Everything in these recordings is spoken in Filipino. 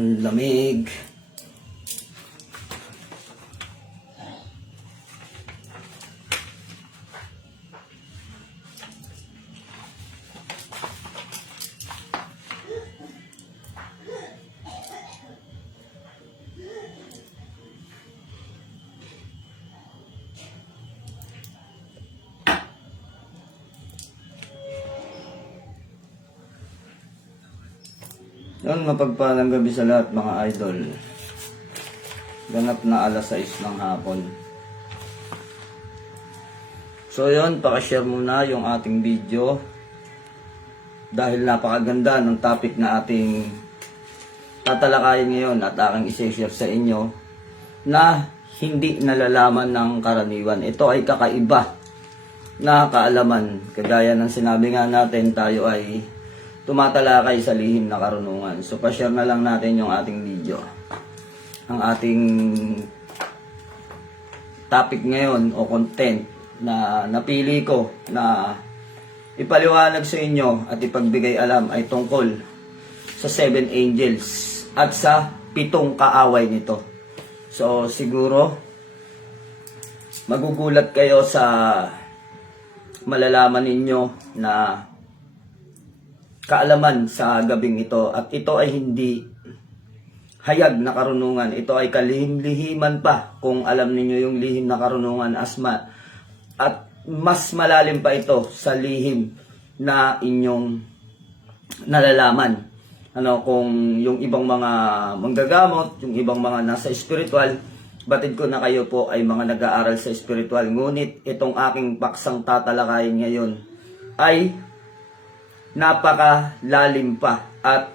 Ang lamig. Yun, mapagpalang gabi sa lahat mga idol. Ganap na alas 6 ng hapon. So yun, pakashare muna yung ating video. Dahil napakaganda ng topic na ating tatalakayin ngayon at aking isi-share sa inyo na hindi nalalaman ng karaniwan. Ito ay kakaiba na kaalaman. Kagaya ng sinabi nga natin, tayo ay tumatalakay sa lihim na karunungan. So, pa-share na lang natin yung ating video. Ang ating topic ngayon o content na napili ko na ipaliwanag sa inyo at ipagbigay alam ay tungkol sa 7 angels at sa 7 kaaway nito. So, siguro magugulat kayo sa malalaman ninyo na kaalaman sa gabing ito, at ito ay hindi hayag na karunungan. Ito ay kalihim-lihiman pa, kung alam ninyo yung lihim na karunungan asma, at mas malalim pa ito sa lihim na inyong nalalaman. Kung yung ibang mga manggagamot, yung ibang mga nasa spiritual, batid ko na kayo po ay mga nag-aaral sa spiritual. Ngunit itong aking paksang tatalakayin ngayon ay napakalalim pa at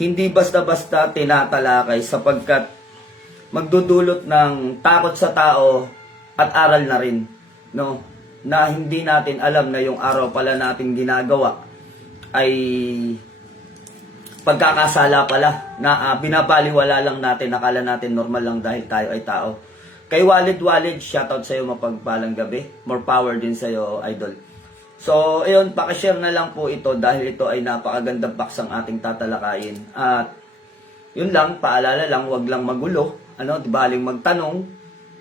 hindi basta-basta tinatalakay, sapagkat magdudulot ng takot sa tao at aral na rin, no, na hindi natin alam na yung araw pala natin ginagawa ay pagkakasala pala, na binabaliwala lang natin, akala natin normal lang dahil tayo ay tao. Kay Walid, shoutout sa'yo, mapagpalang gabi. More power din sa'yo, idol. So, ayun, pakishare na lang po ito dahil ito ay napakagandang paksang ating tatalakayin. At yun lang, paalala lang, wag lang magulo, di baling magtanong,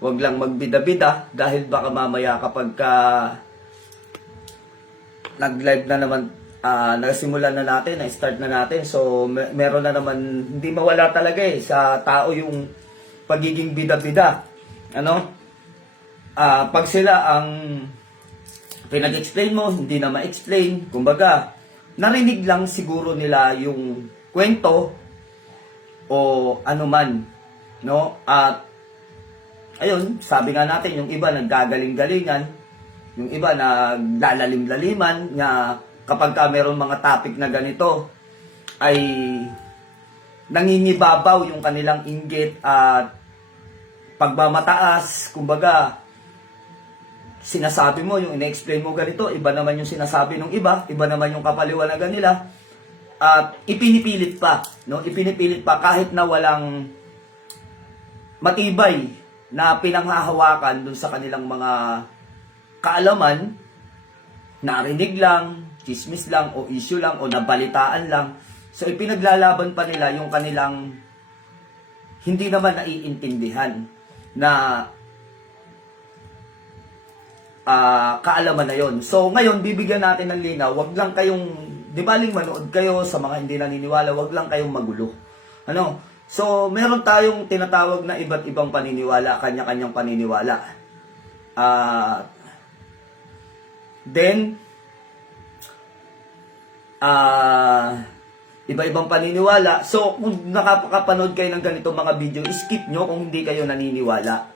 wag lang magbida-bida, dahil baka mamaya kapag nag-live na naman, nagsimulan na natin, na-start na natin, so meron na naman, hindi mawala talaga sa tao yung pagiging bida-bida. Pag sila ang pinag-explain mo, hindi na ma-explain, kumbaga, narinig lang siguro nila yung kwento o anuman, no? At ayun, sabi nga natin, yung iba naggagaling-galingan, yung iba naglalalim-laliman, na kapag meron mga topic na ganito, ay nangingibabaw yung kanilang inggit at pagmamataas. Kumbaga, sinasabi mo, yung ina-explain mo ganito, iba naman yung sinasabi ng iba naman yung kapaliwanagan nila, at ipinipilit pa, no? Ipinipilit pa kahit na walang matibay na pinanghahawakan dun sa kanilang mga kaalaman, narinig lang, chismis lang, o issue lang, o nabalitaan lang. So, ipinaglalaban pa nila yung kanilang hindi naman naiintindihan na kaalaman na yon. So, ngayon, bibigyan natin ng linaw. Wag lang kayong, di baling manood kayo sa mga hindi naniniwala, wag lang kayong magulo. So, meron tayong tinatawag na iba't ibang paniniwala, kanya-kanyang paniniwala. Iba-ibang paniniwala. So, kung nakapanood kayo ng ganito mga video, skip nyo kung hindi kayo naniniwala.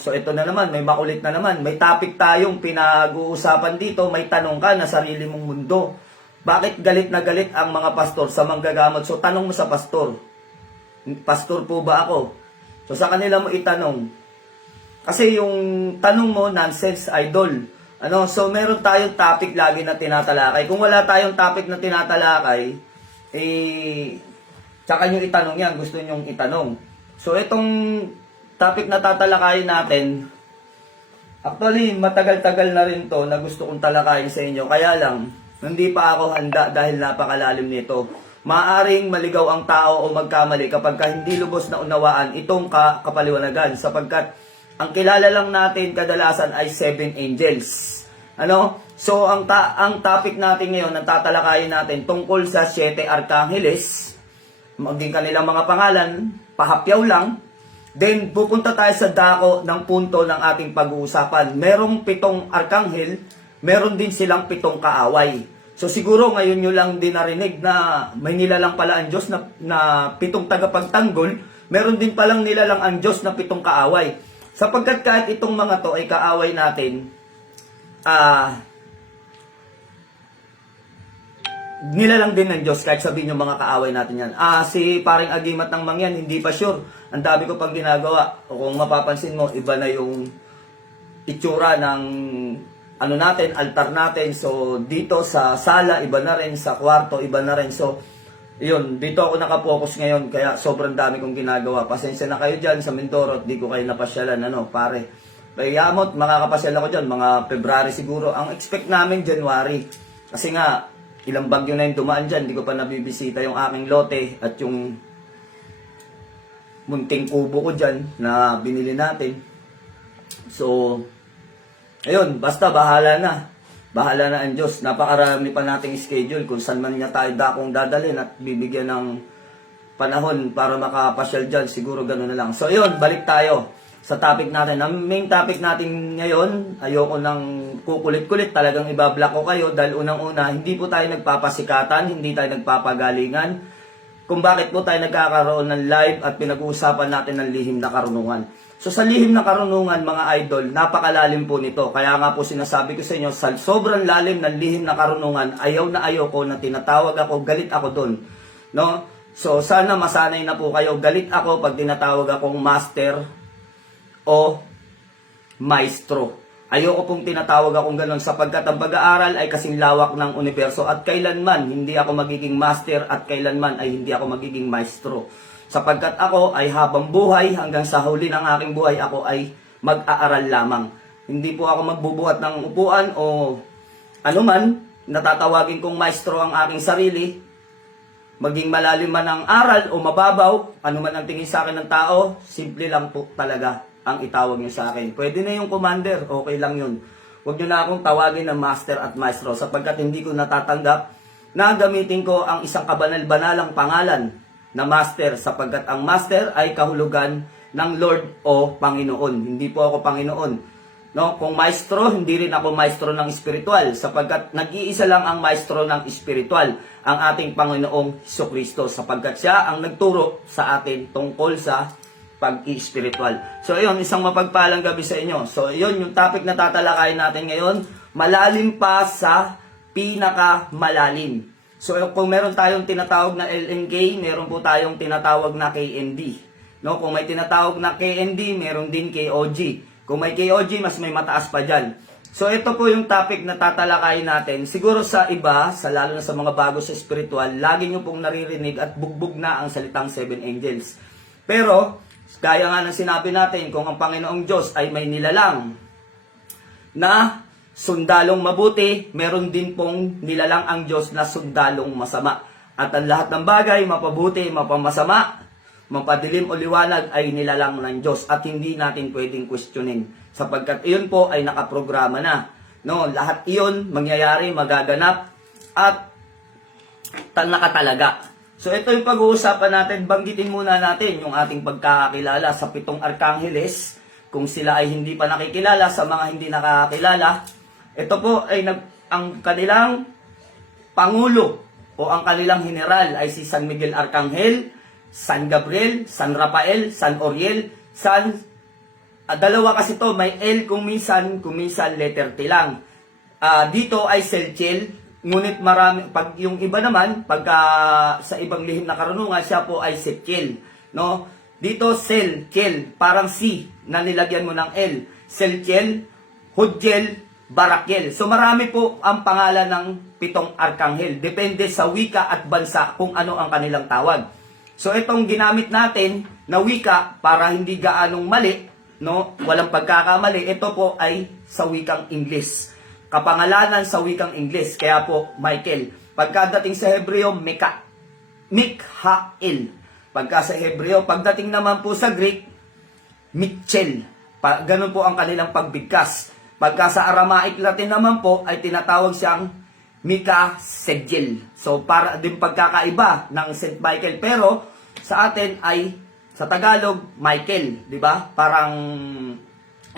So, ito na naman, may makulit na naman. May topic tayong pinag-uusapan dito, may tanong ka na sarili mong mundo. Bakit galit na galit ang mga pastor sa manggagamot? So, tanong mo sa pastor. Pastor po ba ako? So, sa kanila mo itanong. Kasi yung tanong mo, nonsense, idol. So, meron tayong topic lagi na tinatalakay. Kung wala tayong topic na tinatalakay, tsaka nyo itanong yan, gusto nyong itanong. So, itong topic na tatalakayin natin, actually, matagal-tagal na rin to na gusto kong talakayin sa inyo. Kaya lang, Hindi pa ako handa dahil napakalalim nito. Maaring maligaw ang tao o magkamali kapag hindi lubos na unawaan itong kapaliwanagan sapagkat ang kilala lang natin kadalasan ay 7 angels. Ano? So ang topic natin ngayon, ang tatalakayin natin tungkol sa 7 arkangeles, maging kanilang mga pangalan, pahapyaw lang. Then pupunta tayo sa dako ng punto ng ating pag-uusapan. Merong 7 arkanghel, meron din silang 7 kaaway. So siguro ngayon nyo lang din narinig na may nilalang pala ang Diyos na 7 tagapagtanggol, meron din palang nilalang ang Diyos na 7 kaaway. Sapagkat kahit itong mga to ay kaaway natin, nilalang din ng Diyos kahit sabihin yung mga kaaway natin yan. Si paring Agimat ng Mangyan, hindi pa sure. Ang dami ko pag ginagawa. O kung mapapansin mo, iba na yung itsura ng ano natin, altar natin. So, dito sa sala, iba na rin. Sa kwarto, iba na rin. So, yun, dito ako nakapokus ngayon. Kaya sobrang dami kong ginagawa. Pasensya na kayo dyan sa Mindoro. Di ko kayo napasyalan, pare. Kaya makakapasyal ako dyan. Mga February siguro. Ang expect namin, January. Kasi nga, ilang bagyo na yung dumaan dyan. Di ko pa nabibisita yung aking lote at yung munting kubo ko dyan na binili natin. So, ayun, basta bahala na. Bahala na ang Diyos. Napakarami pa nating schedule kung saan man niya tayo dakong dadalhin at bibigyan ng panahon para makapasyal dyan. Siguro gano'n na lang. So, ayun, balik tayo sa topic natin. Ang main topic natin ngayon, ayoko nang kukulit-kulit, talagang ibablock ko kayo dahil unang-una, hindi po tayo nagpapasikatan, hindi tayo nagpapagalingan kung bakit po tayo nagkakaroon ng live at pinag-uusapan natin ng lihim na karunungan. So sa lihim na karunungan, mga idol, napakalalim po nito. Kaya nga po sinasabi ko sa inyo, sa sobrang lalim ng lihim na karunungan, ayaw na ayaw ko na tinatawag ako, galit ako doon. No? So sana masanay na po kayo, galit ako pag tinatawag akong master o maestro. Ayoko pong tinatawag akong ganun sapagkat ang pag-aaral ay kasing lawak ng universo at kailanman hindi ako magiging master at kailanman ay hindi ako magiging maestro. Sapagkat ako ay habang buhay hanggang sa huli ng aking buhay ako ay mag-aaral lamang. Hindi po ako magbubuhat ng upuan o anuman, natatawagin kong maestro ang aking sarili. Maging malalim man ang aral o mababaw, anuman ang tingin sa akin ng tao, simple lang po talaga ang itawag niyo sa akin. Pwede na yung commander, okay lang yun. Huwag niyo na akong tawagin ng master at maestro sapagkat hindi ko natatanggap na gamitin ko ang isang kabanal-banalang pangalan na master sapagkat ang master ay kahulugan ng Lord o Panginoon. Hindi po ako Panginoon. No? Kung maestro, hindi rin ako maestro ng espiritual sapagkat nag-iisa lang ang maestro ng espiritual, ang ating Panginoong Jesucristo sapagkat siya ang nagturo sa atin tungkol sa pag-i-spiritual. So, yun, isang mapagpalang gabi sa inyo. So, yun, yung topic na tatalakayin natin ngayon, malalim pa sa pinaka-malalim. So, kung meron tayong tinatawag na LNK, meron po tayong tinatawag na KND. No? Kung may tinatawag na KND, meron din KOG. Kung may KOG, mas may mataas pa dyan. So, ito po yung topic na tatalakayin natin. Siguro sa iba, lalo na sa mga bago sa spiritual, lagi nyo pong naririnig at bugbog na ang salitang 7 angels. Pero, kaya nga ng sinabi natin, kung ang Panginoong Diyos ay may nilalang na sundalong mabuti, meron din pong nilalang ang Diyos na sundalong masama. At ang lahat ng bagay, mapabuti, mapamasama, mapadilim o liwanag ay nilalang ng Diyos at hindi natin pwedeng questionin. Sapagkat iyon po ay nakaprograma na. No, lahat iyon mangyayari, magaganap at nakatalaga. So ito yung pag-uusapan natin, banggitin muna natin yung ating pagkakakilala sa 7 arkangeles. Kung sila ay hindi pa nakikilala, sa mga hindi nakakilala, ito po ay ang kanilang pangulo o ang kanilang general ay si San Miguel Arcangel, San Gabriel, San Rafael, San Oriel, dalawa kasi to, may L kung minsan letter T lang. Dito ay Selchiel. Ngunit marami, pag yung iba naman, pagka sa ibang lihim na karunungan, siya po ay Setkiel. No? Dito, Selkiel, parang C na nilagyan mo ng L. Selkiel, Hudkiel, Barakiel. So marami po ang pangalan ng 7 arkanghel. Depende sa wika at bansa kung ano ang kanilang tawag. So itong ginamit natin na wika para hindi gaanong mali, no? Walang pagkakamali, ito po ay sa wikang English. kapangalanan sa wikang Ingles. Kaya po, Michael. Pagkadating sa Hebreo, Mikhael. Pagka sa Hebreo, pagdating naman po sa Greek, Mitchell. Ganun po ang kanilang pagbigkas. Pagka sa Aramaic Latin naman po, ay tinatawag siyang Mika Sedgel. So, para din pagkakaiba ng St. Michael. Pero, sa atin ay, sa Tagalog, Michael. Di ba? Parang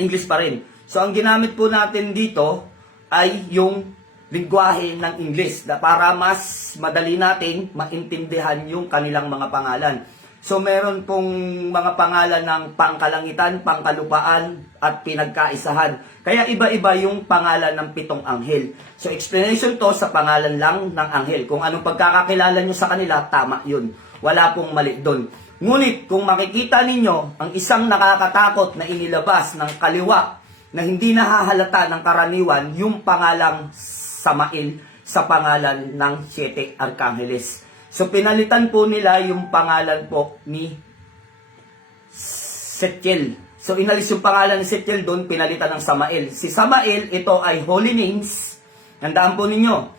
English pa rin. So, ang ginamit po natin dito ay yung lingwahe ng English para mas madali nating maintindihan yung kanilang mga pangalan. So, meron pong mga pangalan ng pangkalangitan, pangkalupaan, at pinagkaisahan. Kaya iba-iba yung pangalan ng 7 anghel. So, explanation to sa pangalan lang ng anghel. Kung anong pagkakakilala nyo sa kanila, tama yun. Wala pong mali doon. Ngunit, kung makikita ninyo, ang isang nakakatakot na inilabas ng kaliwa na hindi nahahalata ng karaniwan, yung pangalang Samael sa pangalan ng 7 Arkangeles. So, pinalitan po nila yung pangalan po ni Sethiel. So, inalis yung pangalan ni Sethiel doon, pinalitan ng Samael. Si Samael, ito ay holy names. Handaan po ninyo.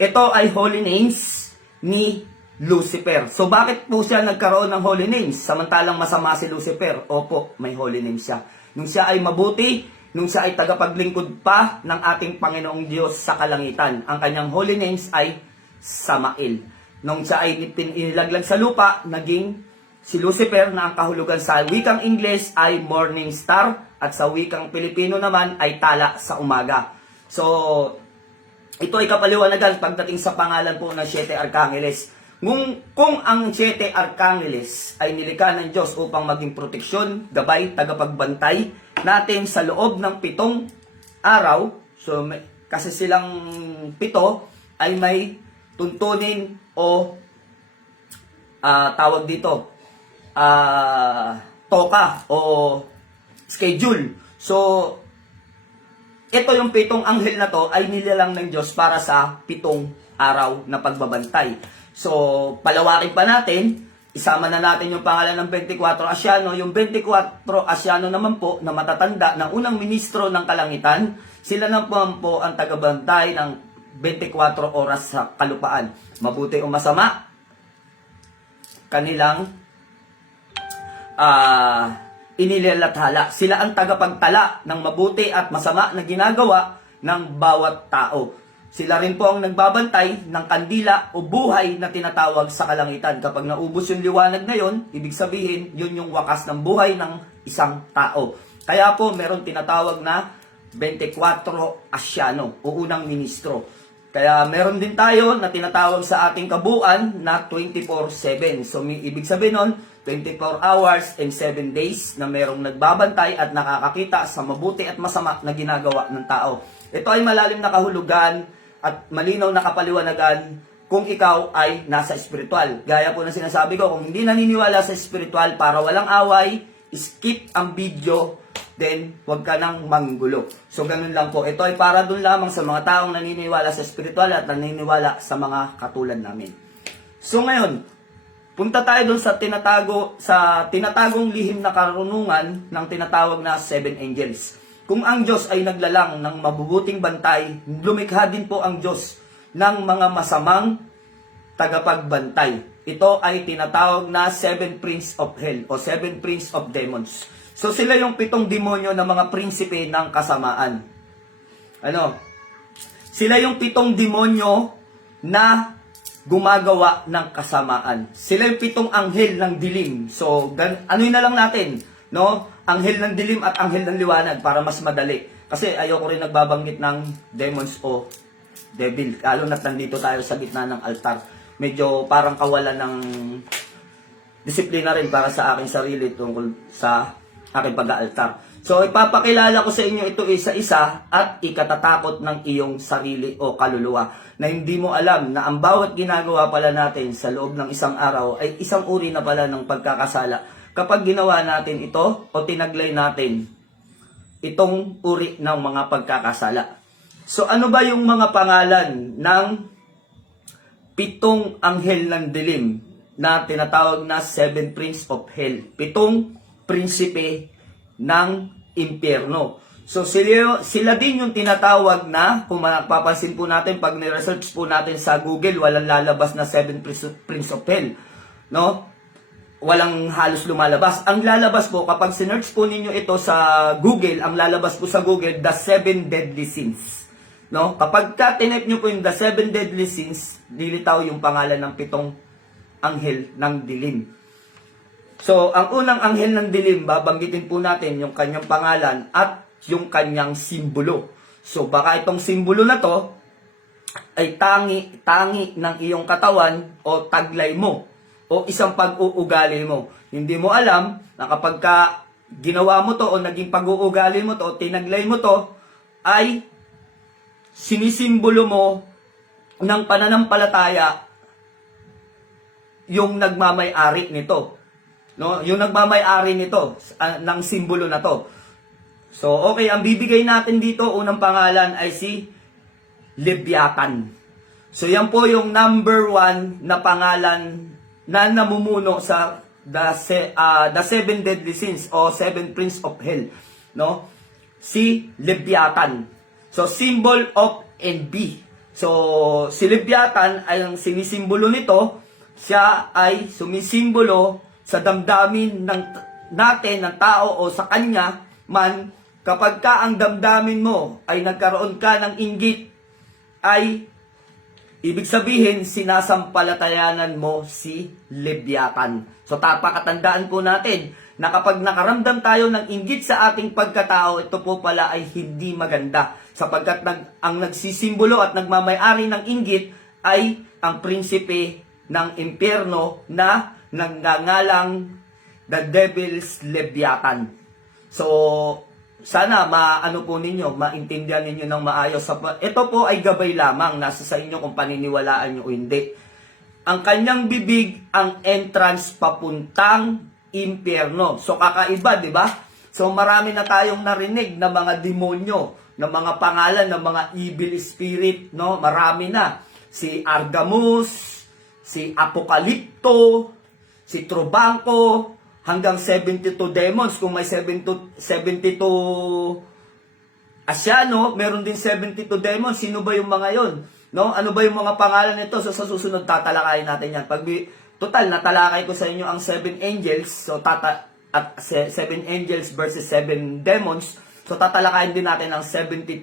Ito ay holy names ni Lucifer. So, bakit po siya nagkaroon ng holy names? Samantalang masama si Lucifer. Opo, may holy names siya. Nung siya ay mabuti, nung siya ay tagapaglingkod pa ng ating Panginoong Diyos sa kalangitan. Ang kanyang holy names ay Samael. Nung siya ay inilaglag sa lupa, naging si Lucifer na ang kahulugan sa wikang Ingles ay morning star at sa wikang Pilipino naman ay tala sa umaga. So, ito ay kapaliwanagan pagdating sa pangalan po ng 7 Arkangeles. Kung ang 7 Arkangeles ay nilikha ng Diyos upang maging proteksyon, gabay, tagapagbantay natin sa loob ng 7 araw, so kasi silang 7 ay may tuntunin o tawag dito, toka o schedule. So, ito yung 7 anghel na to ay nilalang ng Diyos para sa 7 araw na pagbabantay. So, palawakin pa natin, isama na natin yung pangalan ng 24 Asyano. Yung 24 Asyano naman po na matatanda ng unang ministro ng kalangitan, sila naman po ang tagabantay ng 24 oras sa kalupaan. Mabuti o masama, kanilang inilalathala. Sila ang tagapagtala ng mabuti at masama na ginagawa ng bawat tao. Sila rin po ang nagbabantay ng kandila o buhay na tinatawag sa kalangitan. Kapag naubos yung liwanag na yon, ibig sabihin, yun yung wakas ng buhay ng isang tao. Kaya po, meron tinatawag na 24 Asyano o unang ministro. Kaya meron din tayo na tinatawag sa ating kabuuan na 24/7. So, ibig sabihin nun, 24 hours and 7 days na merong nagbabantay at nakakakita sa mabuti at masama na ginagawa ng tao. Ito ay malalim na kahulugan at malinaw na kapaliwanagan kung ikaw ay nasa espiritual. Gaya po na sinasabi ko, kung hindi naniniwala sa espiritual, para walang away, skip ang video, then huwag ka nang manggulo. So, ganun lang po. Ito ay para dun lamang sa mga taong naniniwala sa espiritual at naniniwala sa mga katulad namin. So, ngayon, punta tayo dun sa tinatagong lihim na karunungan ng tinatawag na 7 angels. Kung ang Diyos ay naglalang ng mabubuting bantay, lumikha din po ang Diyos ng mga masamang tagapagbantay. Ito ay tinatawag na 7 Prince of Hell o 7 Prince of Demons. So sila yung 7 demonyo na mga prinsipe ng kasamaan. Sila yung 7 demonyo na gumagawa ng kasamaan. Sila yung 7 anghel ng dilim. So, na lang natin, no? Anghel ng dilim at anghel ng liwanag para mas madali. Kasi ayoko rin nagbabanggit ng demons o devil. Lalo na't nandito tayo sa gitna ng altar. Medyo parang kawalan ng disiplina rin para sa aking sarili tungkol sa aking pag-aaltar. So, ipapakilala ko sa inyo ito isa-isa at ikatatakot ng iyong sarili o kaluluwa na hindi mo alam na ang bawat ginagawa pala natin sa loob ng isang araw ay isang uri na pala ng pagkakasala kapag ginawa natin ito o tinaglay natin itong uri ng mga pagkakasala. So, ano ba yung mga pangalan ng 7 anghel ng dilim na tinatawag na 7 Prince of Hell? 7 prinsipe ng impyerno. So sila din yung tinatawag na, kung mapapansin po natin, pag ni-research po natin sa Google, walang lalabas na 7 Prince of Hell. No? Walang halos lumalabas. Ang lalabas po, kapag sinearch po ninyo ito sa Google, ang lalabas po sa Google, the 7 Deadly Sins. No? Kapag tinepe nyo po yung the 7 Deadly Sins, lilitaw yung pangalan ng 7 anghel ng dilim. So, ang unang anghel ng dilim, babanggitin po natin yung kanyang pangalan at yung kanyang simbolo. So, baka itong simbolo na to ay tangi ng iyong katawan o taglay mo o isang pag-uugali mo. Hindi mo alam na kapag ginawa mo to o naging pag-uugali mo to o tinaglay mo to, ay sinisimbolo mo ng pananampalataya yung nagmamay-ari nito. No? Yung nagmamay-ari nito, ng simbolo na to. So, okay, ang bibigay natin dito, unang pangalan ay si Leviathan. So, yan po yung number 1 na pangalan na namumuno sa the 7 Deadly Sins o 7 Prince of Hell. No? Si Leviathan. So, symbol of envy. So, si Leviathan ay ang sinisimbolo nito, siya ay sumisimbolo sa damdamin natin, ng tao o sa kanya man. Kapag ang damdamin mo ay nagkaroon ka ng inggit, ay ibig sabihin sinasampalatayanan mo si Leviathan. So tapakatandaan po natin na kapag nakaramdam tayo ng inggit sa ating pagkatao, ito po pala ay hindi maganda. Sapagkat ang nagsisimbolo at nagmamay-ari ng inggit ay ang prinsipe ng impyerno na nagngangalang the Devil's Leviathan. So, sana maintindihan ninyo ng maayos. Ito po ay gabay lamang, nasa sa inyo kung paniniwalaan nyo o hindi. Ang kanyang bibig ang entrance papuntang impyerno. So kakaiba, di ba? So marami na tayong narinig na mga demonyo, na mga pangalan ng mga evil spirit, no? Marami na. Si Argamus, si Apokalipto, si Trubanco, hanggang 72 demons. Kung may 72 Asyano, meron din 72 demons. Sino ba yung mga yon? No? Ano ba yung mga pangalan nito? So sa susunod tatalakayin natin yan. Total, natalakay ko sa inyo ang 7 angels. So 7 angels versus 7 demons. So tatalakayin din natin ang 72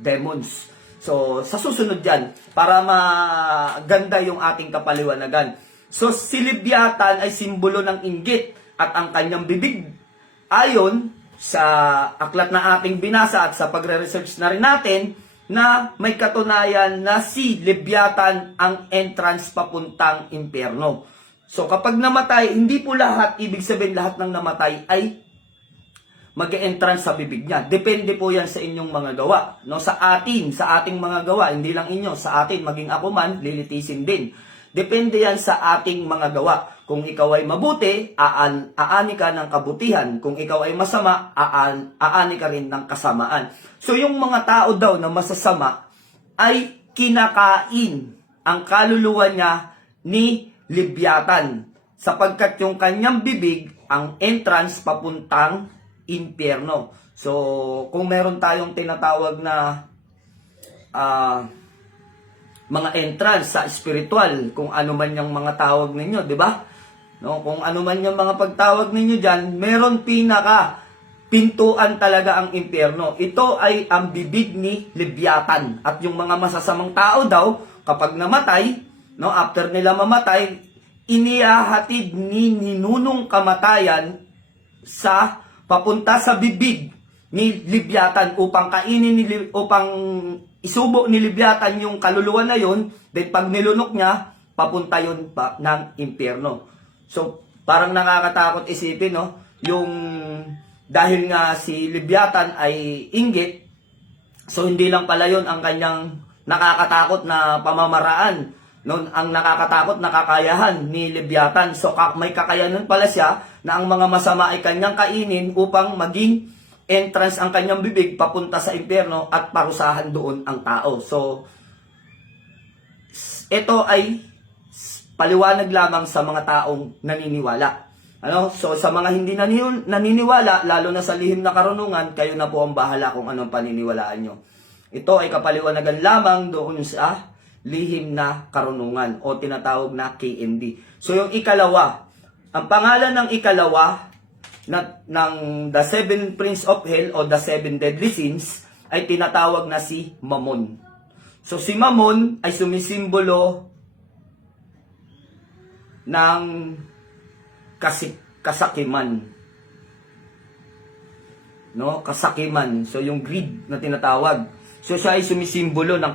demons. So sa susunod yan, para maganda yung ating kapaliwanagan. So, si Leviathan ay simbolo ng inggit at ang kanyang bibig, ayon sa aklat na ating binasa at sa pagre-research na rin natin, na may katunayan na si Leviathan ang entrance papuntang impyerno. So, kapag namatay, hindi po lahat, ibig sabihin lahat ng namatay ay mag-e-entrance sa bibig niya. Depende po yan sa inyong mga gawa. No? Sa ating mga gawa, hindi lang inyo, sa atin, maging ako man, lilitisin din. Depende yan sa ating mga gawa. Kung ikaw ay mabuti, aani ka ng kabutihan. Kung ikaw ay masama, aani ka rin ng kasamaan. So yung mga tao daw na masasama ay kinakain ang kaluluwa niya ni Leviathan. Sapagkat yung kanyang bibig ang entrance papuntang impyerno. So kung meron tayong tinatawag na mga entrance sa spiritual, kung ano man yung mga tawag ninyo, di ba? No, kung ano man yung mga pagtawag ninyo diyan, meron pintuan talaga ang impyerno. Ito ay ang bibig ni Leviathan. At yung mga masasamang tao daw, kapag namatay, no, after nila mamatay, inihahatid ni ninunong kamatayan sa papunta sa bibig ni Leviathan upang upang isubo ni Leviathan yung kaluluwa na yun, then pag nilunok niya, papunta yun pa ng impyerno. So, parang nakakatakot isipin, no? Yung, dahil nga si Leviathan ay inggit, so hindi lang pala yun ang kanyang nakakatakot na pamamaraan. No? Ang nakakatakot na kakayahan ni Leviathan. So, may kakayanan pala siya na ang mga masama ay kanyang kainin upang maging entrance ang kanyang bibig papunta sa impyerno at parusahan doon ang tao. So, ito ay paliwanag lamang sa mga taong naniniwala. Ano? So sa mga hindi naniniwala, lalo na sa lihim na karunungan, kayo na po ang bahala kung anong paniniwalaan nyo. Ito ay kapaliwanagan lamang doon sa lihim na karunungan o tinatawag na KMD. So yung ikalawa, ang pangalan ng ikalawa ng The Seven Prince of Hell o The Seven Deadly Sins ay tinatawag na si Mammon. So si Mammon ay sumisimbolo ng kasakiman. No? Kasakiman. So yung greed na tinatawag. So siya ay sumisimbolo ng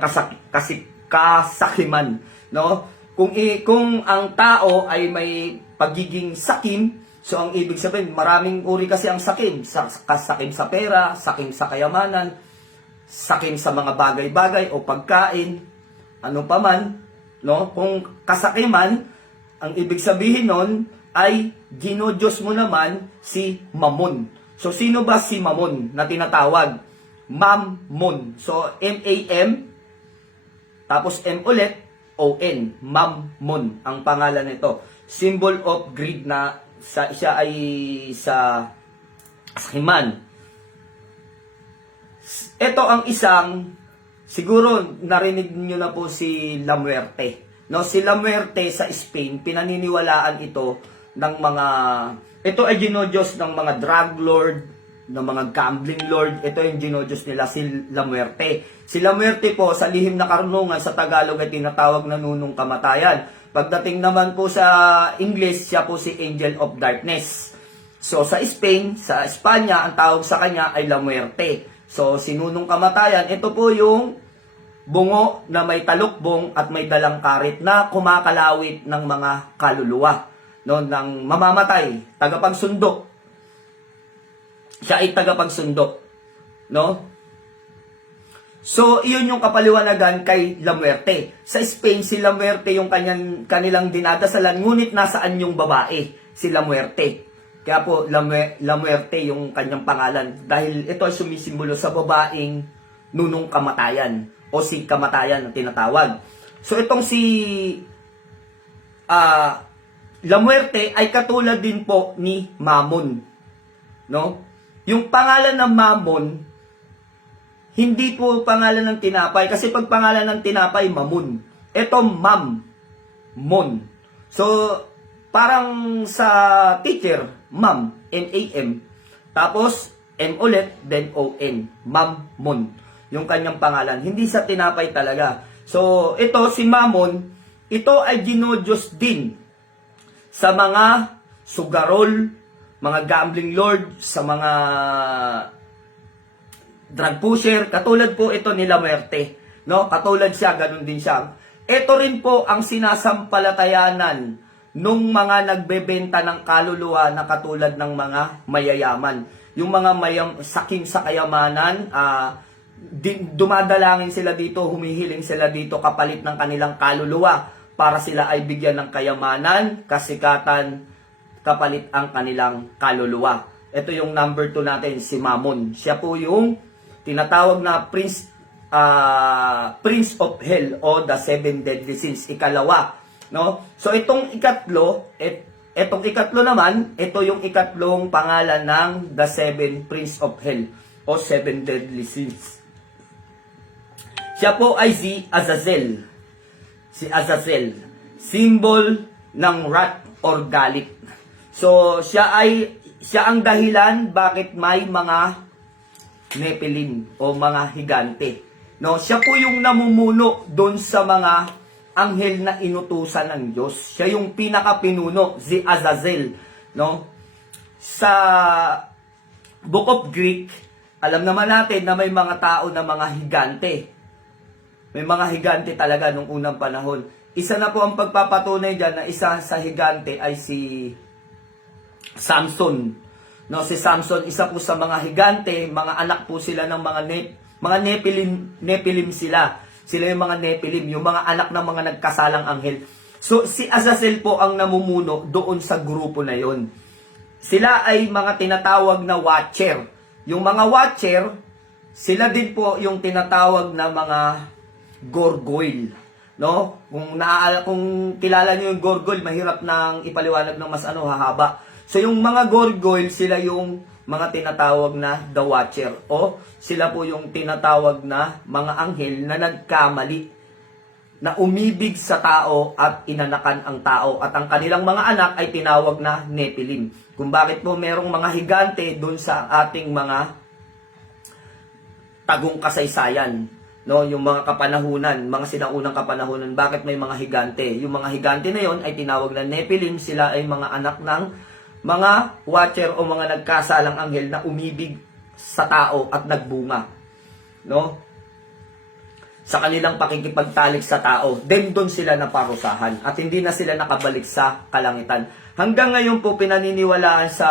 kasakiman. No? Kung ang tao ay may pagiging sakim, so ang ibig sabihin, maraming uri kasi ang sakim. Sakim sa pera, sakim sa kayamanan, sakim sa mga bagay-bagay o pagkain, ano pa man. No? Kung kasakiman, ang ibig sabihin nun ay ginodiyos mo naman si Mammon. So, sino ba si Mammon na tinatawag? Mammon. So, M-A-M, tapos M ulit, O-N. Mammon ang pangalan nito. Symbol of greed na siya ay sa Himan. Ito ang isang, siguro narinig niyo na po si La Muerte. No, si La Muerte sa Spain, pinaniniwalaan ito ng mga, ito ay ginodiyos ng mga drug lord, ng mga gambling lord. Ito yung ginodiyos nila, si La Muerte. Si La Muerte po, sa lihim na karunungan, sa Tagalog ay tinatawag na nunong kamatayan. Pagdating naman po sa English, siya po si Angel of Darkness. So sa Spain, sa Espanya, ang tawag sa kanya ay La Muerte. So sinunong kamatayan, ito po yung bungo na may talukbong at may dalang karit na kumakalawit ng mga kaluluwa, no, ng mamamatay, tagapagsundo. Siya ay tagapagsundo, no? So, iyon yung kapaliwanagan kay La Muerte. Sa Spain, si La Muerte yung kanilang dinadasalan, ngunit nasaan yung babae, si La Muerte. Kaya po, La Muerte yung kanyang pangalan. Dahil ito ay sumisimbolo sa babaeng nunong kamatayan o si kamatayan na tinatawag. So, itong si La Muerte ay katulad din po ni Mammon. No? Yung pangalan ng Mammon, hindi po pangalan ng tinapay. Kasi pag pangalan ng tinapay, Mammon. Ito, Mam-mon. So, parang sa teacher, Mam, M-A-M. Tapos, M ulit, then O-N. Mammon. Yung kanyang pangalan. Hindi sa tinapay talaga. So, ito, si Mammon, ito ay ginodiyos din sa mga sugarol, mga gambling lord, sa mga drug pusher, katulad po ito ni La Muerte, no? Katulad siya, ganun din siya. Ito rin po ang sinasampalatayanan nung mga nagbebenta ng kaluluwa na katulad ng mga mayayaman. Yung mga sakim sa kayamanan, dumadalangin sila dito, humihiling sila dito kapalit ng kanilang kaluluwa para sila ay bigyan ng kayamanan, kasikatan, kapalit ang kanilang kaluluwa. Ito yung number 2 natin, si Mammon. Siya po yung tinatawag na Prince of Hell o The Seven Deadly Sins, ikalawa. No? So itong ikatlo naman, ito yung ikatlong pangalan ng The Seven Prince of Hell o Seven Deadly Sins. Siya po ay si Azazel. Si Azazel, symbol ng wrath or galit. So siya ang dahilan bakit may mga Nephilim o mga higante. No, siya po yung namumuno doon sa mga anghel na inutusan ng Diyos. Siya yung pinakapinuno, si Azazel, no? Sa Book of Greek, alam naman natin na may mga tao na mga higante. May mga higante talaga nung unang panahon. Isa na po ang pagpapatunay diyan na isa sa higante ay si Samson. No, si Samson, isa po sa mga higante, mga anak po sila ng mga Nephilim sila. Sila yung mga Nephilim, yung mga anak ng mga nagkasalang anghel. So, si Azazel po ang namumuno doon sa grupo na yon. Sila ay mga tinatawag na watcher. Yung mga watcher, sila din po yung tinatawag na mga gargoyle. No? Kung kilala niyo yung gargoyle, mahirap nang ipaliwanag ng mas hahaba. So yung mga gargoyle, sila yung mga tinatawag na The Watcher o sila po yung tinatawag na mga anghel na nagkamali na umibig sa tao at inanakan ang tao at ang kanilang mga anak ay tinawag na Nephilim. Kung bakit po merong mga higante doon sa ating mga tagong kasaysayan, no, yung mga kapanahunan, mga sinaunang kapanahunan, bakit may mga higante? Yung mga higante na yon ay tinawag na Nephilim, sila ay mga anak ng mga watcher o mga nagkasalang anghel na umibig sa tao at nagbunga, no? Sa kanilang pakikipagtalik sa tao, then doon sila naparusahan at hindi na sila nakabalik sa kalangitan. Hanggang ngayon po pinaniniwalaan sa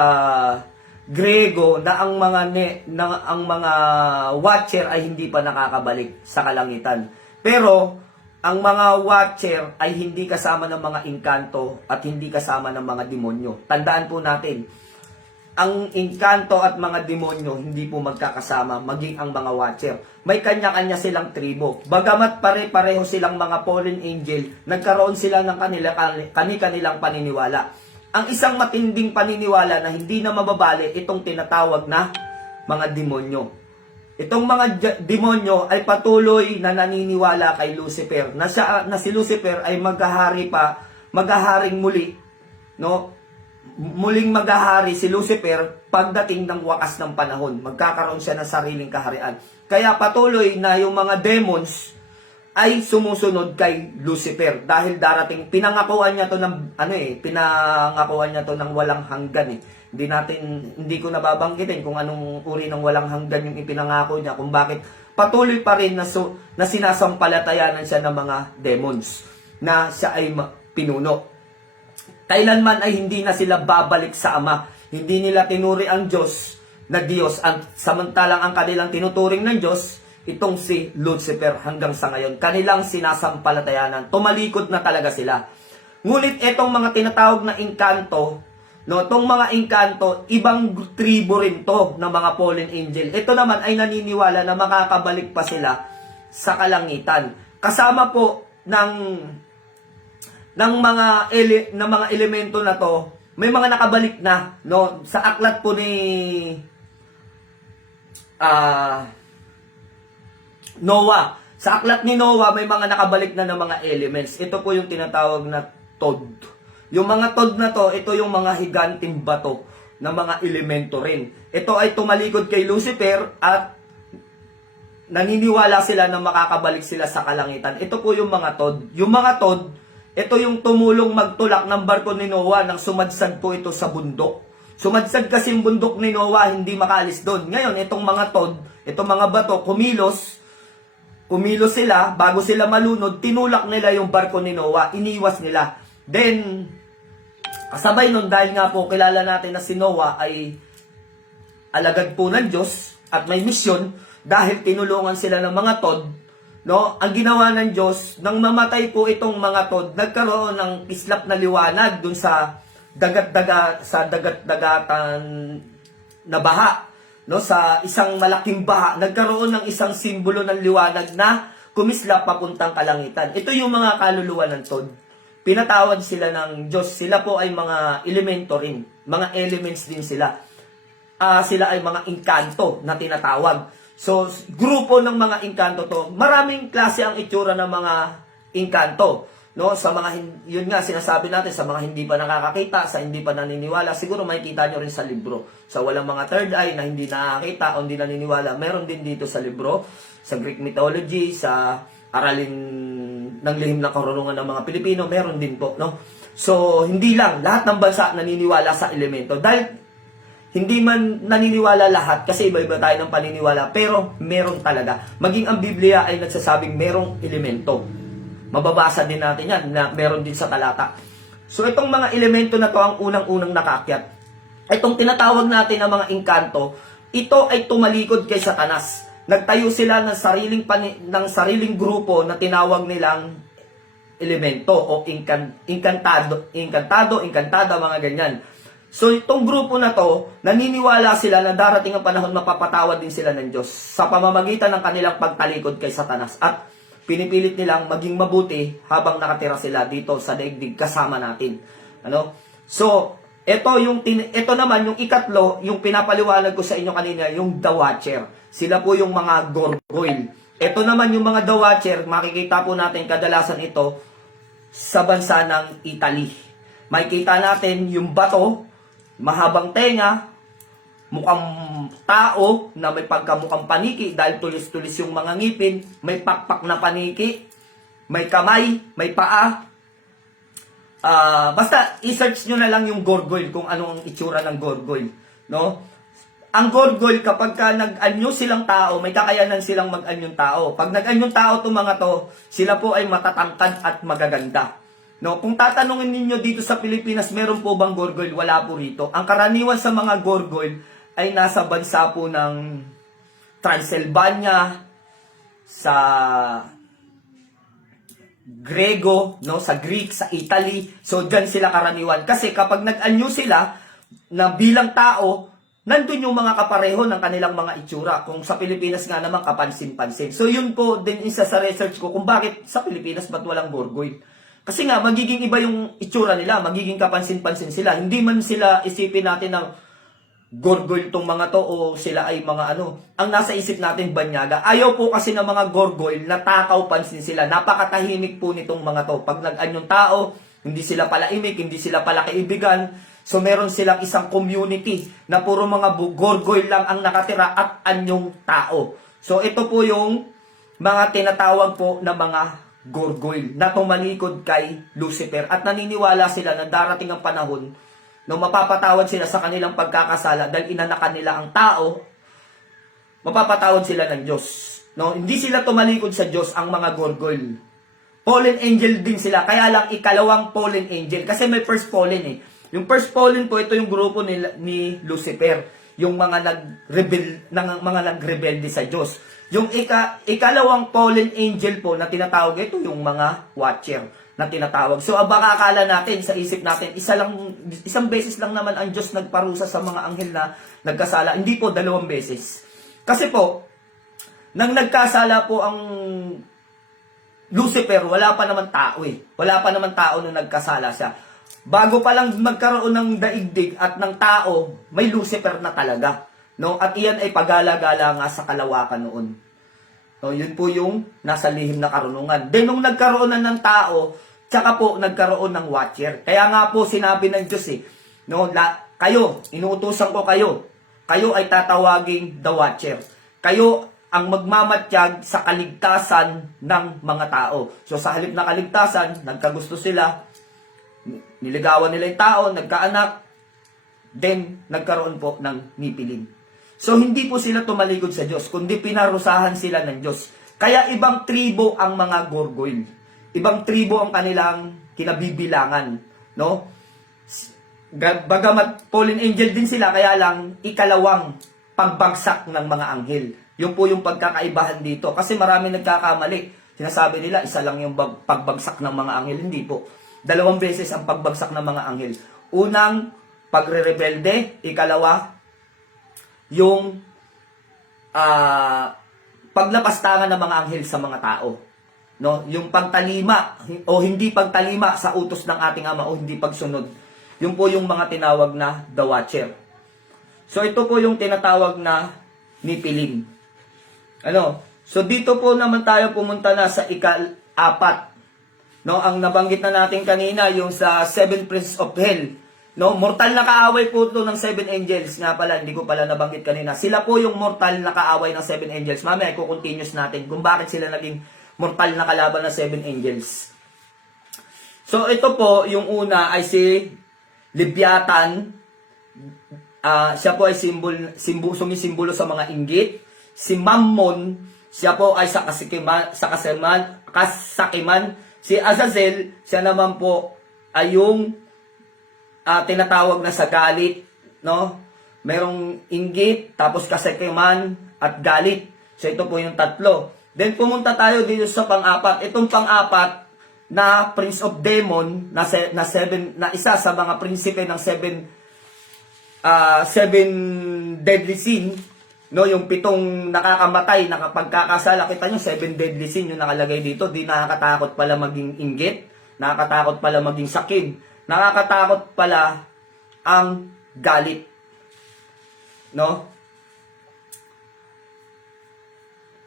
Grego na ang mga watcher ay hindi pa nakakabalik sa kalangitan. Pero ang mga watcher ay hindi kasama ng mga engkanto at hindi kasama ng mga demonyo. Tandaan po natin, ang engkanto at mga demonyo hindi po magkakasama, maging ang mga watcher. May kanya-kanya silang tribo. Bagamat pare-pareho silang mga fallen angel, nagkaroon sila ng kanilang paniniwala. Ang isang matinding paniniwala na hindi na mababali, itong tinatawag na mga demonyo. Itong mga demonyo ay patuloy na naniniwala kay Lucifer na si Lucifer ay maghaharing muli, no? Muling maghahari si Lucifer pagdating ng wakas ng panahon. Magkakaroon siya ng sariling kaharian. Kaya patuloy na yung mga demons ay sumusunod kay Lucifer dahil darating pinangakuan niya to ng pinangakuan niya to ng walang hanggan. Hindi ko nababanggitin kung anong uri ng walang hanggan yung ipinangako niya, kung bakit patuloy pa rin na sinasampalatayanan siya ng mga demons na siya ay pinuno. Kailanman ay hindi na sila babalik sa Ama. Hindi nila tinuri ang Diyos na Diyos. Samantalang ang kanilang tinuturing ng Diyos, itong si Lucifer hanggang sa ngayon. Kanilang sinasampalatayanan. Tumalikod na talaga sila. Ngunit itong mga tinatawag na engkanto, no, itong mga engkanto, ibang tribo rin to ng mga fallen angel. Ito naman ay naniniwala na makakabalik pa sila sa kalangitan. Kasama po ng mga elemento na to, may mga nakabalik na, no, sa aklat po ni Noah. Sa aklat ni Noah, may mga nakabalik na ng mga elements. Ito po yung tinatawag na Tod. Yung mga Tod na to, ito yung mga higanting bato na mga elemento rin. Ito ay tumalikod kay Lucifer at naniniwala sila na makakabalik sila sa kalangitan. Ito po yung mga Tod. Yung mga Tod, ito yung tumulong magtulak ng barko ni Noah nang sumadsad po ito sa bundok. Sumadsad kasi yung bundok ni Noah, hindi makaalis doon. Ngayon, itong mga Tod, itong mga bato, kumilos sila, bago sila malunod, tinulak nila yung barko ni Noah, iniwas nila. Then, kasabay nun, dahil nga po kilala natin na si Noah ay alagad po ng Diyos at may misyon, dahil tinulungan sila ng mga Tod, no, ang ginawa ng Diyos, nang mamatay po itong mga Tod, nagkaroon ng kislap na liwanag dun sa dagat-dagatan na baha, no, sa isang malaking baha, nagkaroon ng isang simbolo ng liwanag na kumislap papuntang kalangitan. Ito yung mga kaluluwa ng Tod. Pinatawad sila ng Diyos. Sila po ay mga elemento rin, mga elements din sila. Sila ay mga engkanto na tinatawag. So, grupo ng mga engkanto to. Maraming klase ang itsura ng mga engkanto, no? Sa mga yun nga sinasabi natin, sa mga hindi pa nakakakita, sa hindi pa naniniwala, siguro makikita nyo rin sa libro. Sa walang mga third eye na hindi nakakita o hindi naniniwala, meron din dito sa libro, sa Greek mythology, sa aralin ng lihim na karunungan ng mga Pilipino, meron din po, no? So, hindi lang lahat ng bansa naniniwala sa elemento. Dahil hindi man naniniwala lahat kasi iba-iba tayo ng paniniwala, pero meron talaga. Maging ang Biblia ay nagsasabing merong elemento. Mababasa din natin yan na meron din sa talata. So itong mga elemento na to ang unang-unang nakaakyat. Itong tinatawag natin na mga engkanto, ito ay tumalikod kay Satanas. Nagtayo sila ng sariling grupo na tinawag nilang elemento o enkantada, mga ganyan. So, itong grupo na to, naniniwala sila na darating ang panahon mapapatawad din sila ng Diyos sa pamamagitan ng kanilang pagtalikod kay Satanas. At pinipilit nilang maging mabuti habang nakatira sila dito sa daigdig kasama natin. Ano? So, Ito naman, yung ikatlo, yung pinapaliwanag ko sa inyo kanina, yung The Watcher. Sila po yung mga gargoyle. Ito naman yung mga The Watcher, makikita po natin kadalasan ito sa bansa ng Italy. Makikita natin yung bato, mahabang tenga, mukhang tao na may pagkamukhang paniki dahil tulis-tulis yung mga ngipin, may pakpak na paniki, may kamay, may paa. Basta i-search nyo na lang yung gargoyle kung ano ang itsura ng gargoyle, no? Ang gargoyle kapag ka nag-anyo silang tao, may kakayanan silang mag-anyong tao. Pag nag-anyong tao itong mga to, sila po ay matatangkad at magaganda. No, kung tatanungin ninyo dito sa Pilipinas, meron po bang gargoyle? Wala po rito. Ang karaniwan sa mga gargoyle ay nasa bansa po ng Transylvania, sa Grego, no, sa Greek, sa Italy. So diyan sila karaniwan kasi kapag nag-anyo sila na bilang tao, nandun yung mga kapareho ng kanilang mga itsura. Kung sa Pilipinas nga naman kapansin-pansin. So yun po din isa sa research ko kung bakit sa Pilipinas ba't walang gargoyle. Kasi nga magiging iba yung itsura nila, magiging kapansin-pansin sila. Hindi man sila isipin natin ng gargoyle tong mga to o sila ay mga ano. Ang nasa isip natin banyaga. Ayaw po kasi ng mga gargoyle na takaw pansin sila. Napakatahimik po nitong mga to. Pag nag-anyong tao, hindi sila pala imik, hindi sila pala kaibigan. So meron silang isang community na puro mga gargoyle lang ang nakatira at anyong tao. So ito po yung mga tinatawag po na mga gargoyle na tumalikod kay Lucifer. At naniniwala sila na darating ang panahon no mapapatawad sila sa kanilang pagkakasala dahil inanakan nila ang tao, mapapatawad sila ng Diyos. No, hindi sila tumalikod sa Diyos ang mga gargoyle. Fallen angel din sila, kaya lang ikalawang fallen angel kasi may first fallen eh. Yung first fallen po ito yung grupo ni Lucifer, yung mga nagrebelde sa Diyos. Yung ikalawang fallen angel po na tinatawag ito yung mga watcher na tinatawag. So, baka akala natin, sa isip natin, isang beses lang naman ang Diyos nagparusa sa mga anghel na nagkasala. Hindi po, 2 beses. Kasi po, nang nagkasala po ang Lucifer, wala pa naman tao eh. Wala pa naman tao nung nagkasala siya. Bago pa lang magkaroon ng daigdig at ng tao, may Lucifer na talaga. No? At iyan ay pagala-gala nga sa kalawakan noon. So, yun po yung nasa lihim na karunungan. Then, nung nagkaroon na ng tao, tsaka po nagkaroon ng watcher. Kaya nga po sinabi ng Diyos eh, no, kayo, inuutusan ko kayo. Kayo ay tatawaging the watcher. Kayo ang magmamatyag sa kaligtasan ng mga tao. So, sa halip na kaligtasan, nagkagusto sila, niligawan nila yung tao, nagkaanak, then nagkaroon po ng nipiling. So, hindi po sila tumalikod sa Diyos, kundi pinarusahan sila ng Diyos. Kaya ibang tribo ang mga gargoyle. Ibang tribo ang kanilang kinabibilangan. No? Bagamat fallen angel din sila, kaya lang ikalawang pagbagsak ng mga anghel. Yun po yung pagkakaibahan dito. Kasi marami nagkakamali. Sinasabi nila, isa lang yung pagbagsak ng mga anghel. Hindi po. 2 beses ang pagbagsak ng mga anghel. Unang, pagre-rebelde. Ikalawa, yung paglapastangan ng mga anghel sa mga tao. No? Yung pagtalima o hindi pagtalima sa utos ng ating Ama o hindi pagsunod. Yun po yung mga tinawag na the watcher. So ito po yung tinatawag na nipiling. Ano? So dito po naman tayo pumunta na sa ika-4. No, ang nabanggit na natin kanina yung sa 7 Princes of Hell. No, mortal na kaaway po ito ng 7 angels. Nga pala, hindi ko pala nabanggit kanina. Sila po yung mortal na kaaway ng 7 angels. Mamaya, i-continuous natin kung bakit sila naging mortal na kalaban ng 7 angels. So, ito po, yung una ay si Leviathan. Siya po ay sumisimbolo sa mga inggit. Si Mammon, siya po ay sa kasakiman. Si Azazel, siya naman po ay yung tinatawag na sa galit, no? Merong inggit, tapos kasakiman at galit. So ito po yung tatlo. Then pumunta tayo dito sa pang-apat. Itong pang-apat na Prince of Demon na isa sa mga prinsipe ng 7 deadly sin, no, yung 7 nakakamatay na kapag kakasala. Kita nyo 7 deadly sin yung nakalagay dito. Di nakakatakot pala maging inggit, nakakatakot pala maging sakim. Nakakatakot pala ang galit. No?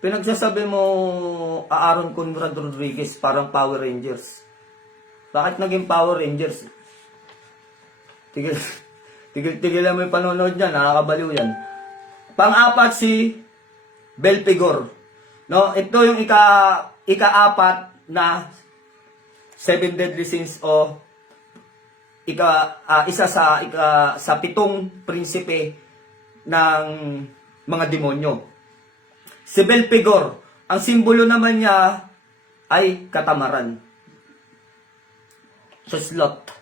Pinagsasabi mo, Aaron Conrad Rodriguez, parang Power Rangers. Bakit naging Power Rangers? Tigil lang mo yung panonood niyan, nakakabaliw yan. Pang-apat si Belpigor. No, ito yung ika-apat na 7 deadly sins o isa sa 7 prinsipe ng mga demonyo. Si Belpigor, ang simbolo naman niya ay katamaran. So slot,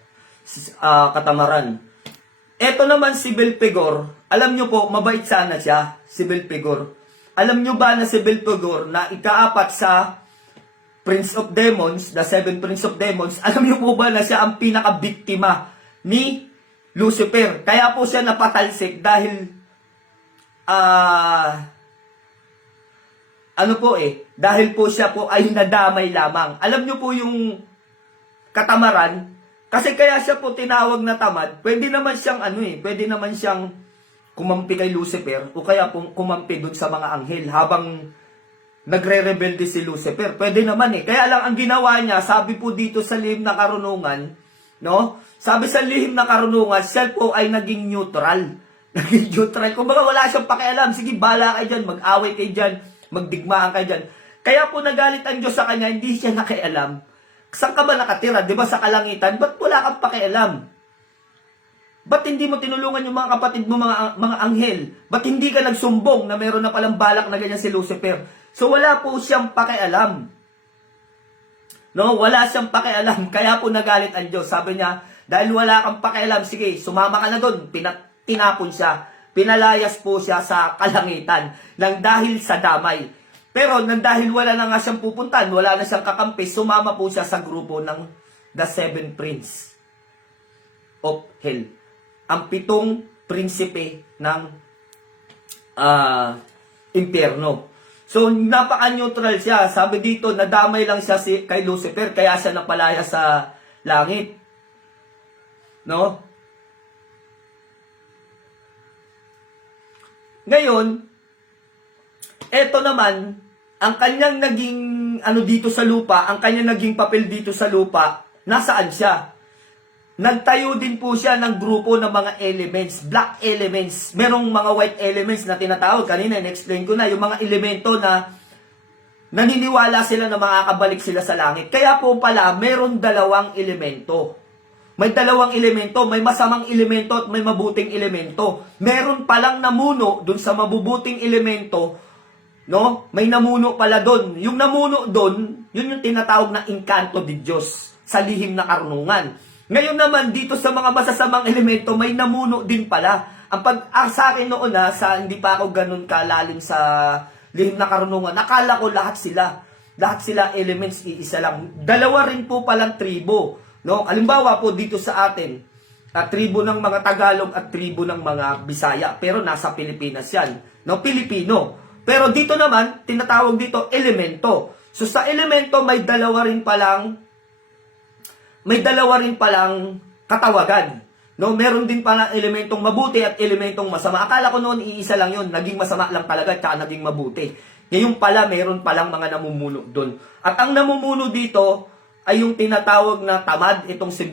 katamaran. Ito naman si Belpigor, alam nyo po, mabait sana siya, si Belpigor. Alam nyo ba na si Belpigor na ika-apat sa Prince of Demons, the 7 Prince of Demons, alam nyo po ba na siya ang pinaka-biktima ni Lucifer? Kaya po siya napatalsik dahil dahil po siya po ay nadamay lamang. Alam nyo po yung katamaran, kasi kaya siya po tinawag na tamad, pwede naman siyang kumampi kay Lucifer, o kaya po kumampi dun sa mga anghel habang nagre-rebelde si Lucifer. Pwede naman eh. Kaya lang ang ginawa niya, sabi po dito sa lihim na karunungan, no? Sabi sa lihim na karunungan, siya po ay naging neutral. Naging neutral. Kumbaga wala siyang pakialam. Sige, bala kayo dyan, mag-away kayo dyan, magdigmaan kayo dyan. Kaya po nagalit ang Diyos sa kanya, hindi siya nakialam. Saan ka ba nakatira? Di ba sa kalangitan? Ba't wala kang pakialam? Ba't hindi mo tinulungan yung mga kapatid mo, mga anghel? Ba't hindi ka nagsumbong na meron na palang balak na ganyan si Lucifer? So wala po siyang pakialam. No, wala siyang pakialam. Kaya po nagalit ang Diyos. Sabi niya, dahil wala kang pakialam, sige, sumama ka na doon. Tinapon siya. Pinalayas po siya sa kalangitan nang dahil sa damay. Pero nang dahil wala na nga siyang pupuntan, wala na siyang kakampi, sumama po siya sa grupo ng The 7 Prince of Hell. Ang 7 prinsipe ng impyerno. So, napaka-neutral siya. Sabi dito, nadamay lang siya kay Lucifer, kaya siya napalaya sa langit. No? Ngayon, eto naman, ang kanyang naging dito sa lupa, ang kanyang naging papel dito sa lupa, nasaan siya? Nagtayo din po siya ng grupo ng mga elements, black elements. Merong mga white elements na tinatawag. Kanina, in-explain ko na, yung mga elemento na naniniwala sila na makakabalik sila sa langit. Kaya po pala, meron 2 elemento. May 2 elemento, may masamang elemento at may mabuting elemento. Meron palang namuno dun sa mabubuting elemento, no? May namuno pala dun. Yung namuno dun, yun yung tinatawag na engkanto di Diyos sa lihim na karunungan. Ngayon naman, dito sa mga masasamang elemento, may namuno din pala. Sa akin noon hindi pa ako ganun kalalim sa lihim na karunungan, nakala ko lahat sila elements, iisa lang. 2 rin po palang tribo. No? Halimbawa po dito sa atin, tribo ng mga Tagalog at tribo ng mga Bisaya, pero nasa Pilipinas yan. No? Pilipino. Pero dito naman, tinatawag dito elemento. So sa elemento, may 2 rin palang katawagan. No, meron din pala elementong mabuti at elementong masama. Akala ko noon iisa lang 'yon, naging masama lang talaga at naging mabuti. Ngayon pala meron palang mga namumuno doon. At ang namumuno dito ay yung tinatawag na tamad, itong si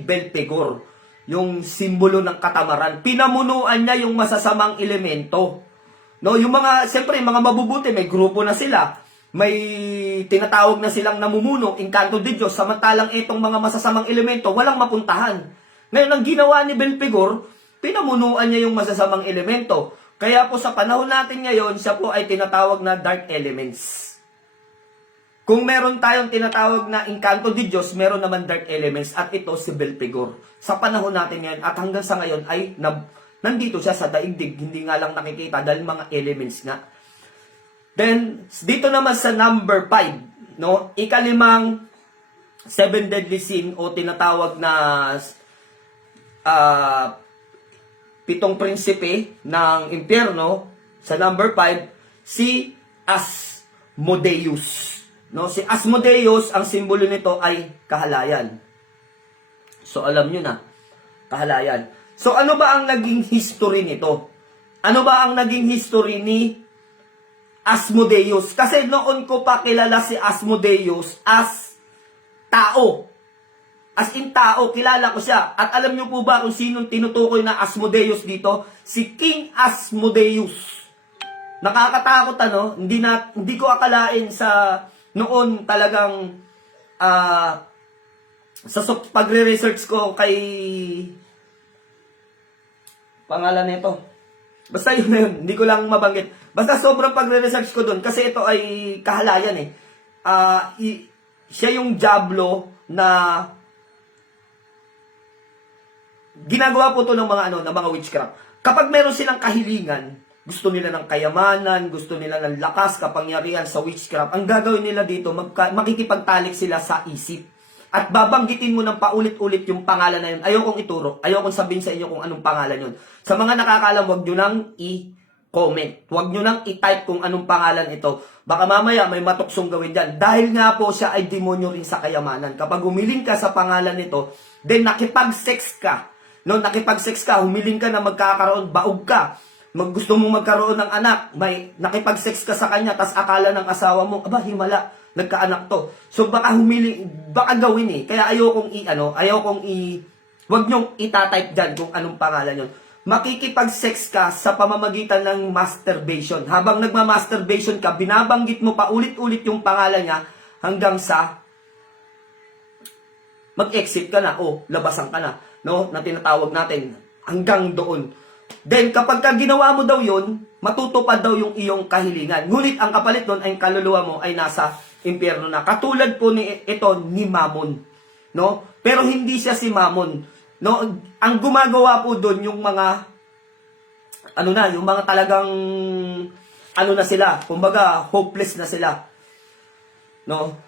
Belpigor, yung simbolo ng katamaran. Pinamunuan niya yung masasamang elemento. No, yung siyempre mga mabubuti, may grupo na sila. May tinatawag na silang namumuno, engkanto di Diyos, samantalang itong mga masasamang elemento, walang mapuntahan. Ngayon, ang ginawa ni Belpigor, pinamunuan niya yung masasamang elemento. Kaya po sa panahon natin ngayon, siya po ay tinatawag na dark elements. Kung meron tayong tinatawag na engkanto di Diyos, meron naman dark elements, at ito si Belpigor. Sa panahon natin ngayon, at hanggang sa ngayon ay nandito siya sa daigdig, hindi nga lang nakikita dahil mga elements nga. Then, dito naman sa number 5, no? Ika-5 7 deadly sin o tinatawag na 7 prinsipe ng impyerno. Sa number 5, si Asmodeus. No? Si Asmodeus, ang simbolo nito ay kahalayan. So, alam nyo na. Kahalayan. So ano ba ang naging history nito? Ano ba ang naging history ni Asmodeus? Kasi noon ko pa kilala si Asmodeus as tao. As in tao, kilala ko siya. At alam niyo po ba kung sinong tinutukoy na Asmodeus dito? Si King Asmodeus. Nakakatakot ano? Hindi ko akalain sa noon talagang sa pagre-research ko kay pangalan nito. Basta yun na yun, hindi ko lang mabanggit. Basta sobrang pagre-research ko doon kasi ito ay kahalayan eh. Siya yung Diablo na ginagawa po to ng mga ng mga witchcraft. Kapag meron silang kahilingan, gusto nila ng kayamanan, gusto nila ng lakas, kapangyarihan sa witchcraft, ang gagawin nila dito, makikipagtalik sila sa isip. At babanggitin mo ng paulit-ulit yung pangalan na yun. Ayokong ituro. Ayokong sabihin sa inyo kung anong pangalan yun. Sa mga nakakaalam, huwag nyo nang i-comment. Huwag nyo nang i-type kung anong pangalan ito. Baka mamaya may matuksong gawin dyan. Dahil nga po siya ay demonyo rin sa kayamanan. Kapag humiling ka sa pangalan nito, then nakipag-sex ka. No, nakipag-sex ka, humiling ka na magkakaroon, baog ka. Gusto mong magkaroon ng anak, may nakipag-sex ka sa kanya, tas akala ng asawa mo, aba, himala, nagkaanak to. So baka gawin eh. Kaya wag nyong itatype dyan kung anong pangalan yun. Makikipag-sex ka sa pamamagitan ng masturbation. Habang nagma-masturbation ka, binabanggit mo pa ulit-ulit yung pangalan niya hanggang sa mag-exit ka na o labasan ka na, no? Na tinatawag natin hanggang doon. Then kapag ginawa mo daw 'yon, matutupad daw yung iyong kahilingan. Ngunit ang kapalit doon ay kaluluwa mo ay nasa impyerno na. Katulad po ni Mammon, no? Pero hindi siya si Mammon, no? Ang gumagawa po doon yung mga yung mga talagang na sila, kumbaga hopeless na sila. No?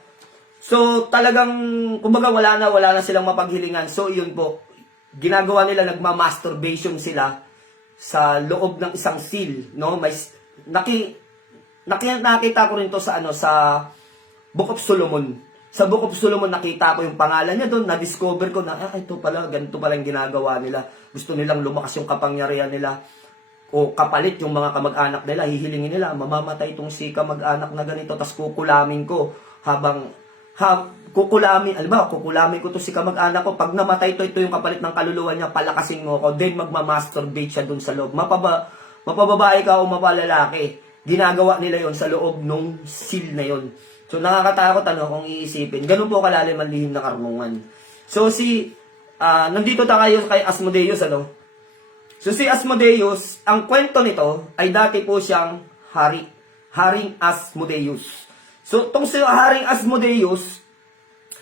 So talagang kumbaga wala na silang mapaghilingan. So yun po, ginagawa nila, nagma-masturbation sila sa loob ng isang seal, no? May nakita ko rin to sa sa Book of Solomon. Sa Book of Solomon nakita ko yung pangalan niya doon, na-discover ko na ito pala, ganito pala yung ginagawa nila. Gusto nilang lumakas yung kapangyarihan nila o kapalit yung mga kamag-anak nila, hihilingin nila, mamamatay itong si kamag-anak na ganito, tas kukulamin ko habang kukulamin ko to si kamag-anak ko. Pag namatay ito yung kapalit ng kaluluwa niya, palakasin mo ko, then magmamasturbate siya dun sa loob. Mapababae ka o mapalalaki, ginagawa nila yon sa loob nung seal na yon. So nakakatakot kung iisipin. Ganun po kalalim ang lihim ng karunungan. So nandito tayo kay Asmodeus, So si Asmodeus, ang kwento nito ay dati po siyang Haring Asmodeus. So tong si Haring Asmodeus,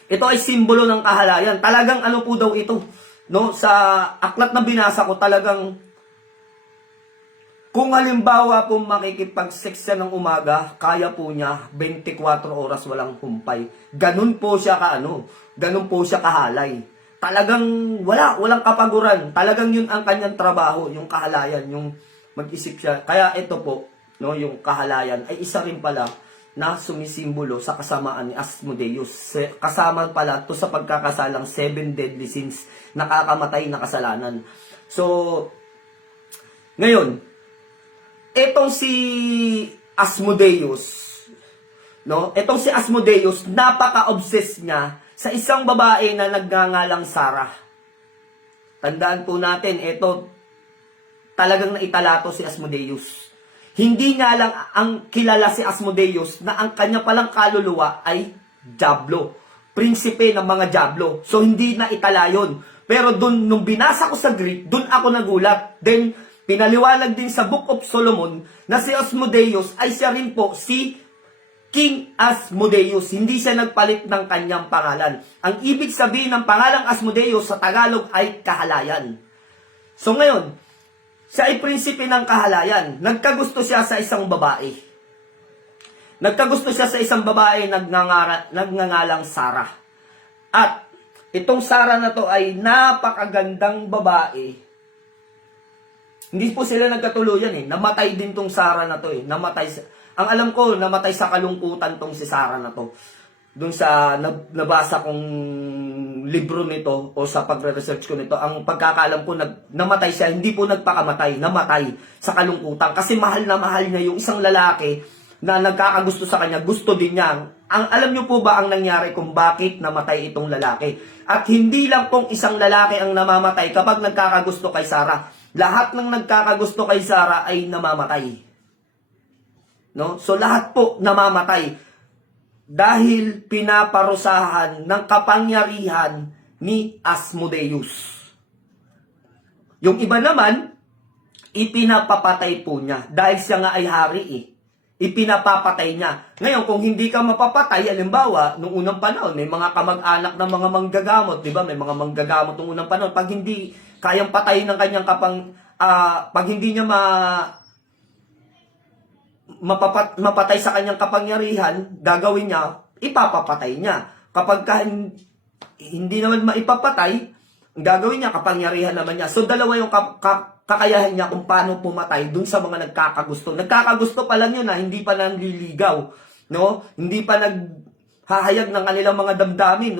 ito ay simbolo ng kahalayan. Talagang po daw ito, no? Sa aklat na binasa ko, talagang kung halimbawa po makikipag-sex siya ng umaga, kaya po niya 24 oras walang humpay. Ganun po siya ganun po siya kahalay. Talagang walang kapaguran. Talagang yun ang kanyang trabaho, yung kahalayan, yung mag-isip siya. Kaya ito po, no, yung kahalayan ay isa rin pala na sumisimbolo sa kasamaan ni Asmodeus. Kasama pala to sa pagkakasalang 7 deadly sins, nakakamatay na kasalanan. So, ngayon, etong si Asmodeus, no? Etong si Asmodeus, napaka-obsessed niya sa isang babae na nagngangalang Sarah. Tandaan po natin, ito talagang naitalato si Asmodeus. Hindi nga lang ang kilala si Asmodeus na ang kanya palang kaluluwa ay Diablo, prinsipe ng mga Diablo. So hindi na itala yun. Pero nung binasa ko sa Greek, dun ako nagulat. Then pinaliwanag din sa Book of Solomon na si Asmodeus ay siya rin po si King Asmodeus. Hindi siya nagpalit ng kanyang pangalan. Ang ibig sabihin ng pangalang Asmodeus sa Tagalog ay kahalayan. So ngayon, siya ay prinsipe ng kahalayan. Nagkagusto siya sa isang babae. Nagkagusto siya sa isang babae nagngangalang Sarah. At itong Sarah na to ay napakagandang babae. Hindi po sila nagkatuluyan Namatay din tong Sarah na to Ang alam ko, namatay sa kalungkutan tong si Sarah na to. Doon sa nabasa kong libro nito o sa pagre-research ko nito, ang pagkakaalam ko, namatay siya, hindi po nagpakamatay, namatay sa kalungkutan. Kasi mahal na mahal niya yung isang lalaki na nagkakagusto sa kanya, gusto din niya. Alam niyo po ba ang nangyari kung bakit namatay itong lalaki? At hindi lang pong isang lalaki ang namamatay kapag nagkakagusto kay Sarah. Lahat ng nagkakagusto kay Sarah ay namamatay. No? So lahat po namamatay dahil pinaparusahan ng kapangyarihan ni Asmodeus. Yung iba naman, ipinapapatay po niya dahil siya nga ay hari eh. Ipinapapatay niya. Ngayon, kung hindi ka mapapatay, halimbawa, nung unang panahon, may mga kamag-anak ng mga manggagamot, di ba? May mga manggagamot nung unang panahon. Pag hindi kayang patayin ng kanyang pag hindi niya mapatay sa kanyang kapangyarihan, gagawin niya, ipapapatay niya. Kapag hindi naman maipapatay, gagawin niya, kapangyarihan naman niya. So, dalawa yung kakayahan niya kung paano pumatay dun sa mga nagkakagusto. Nagkakagusto pa lang yun na hindi pa nanliligaw. No? Hindi pa naghahayag ng kanilang mga damdamin.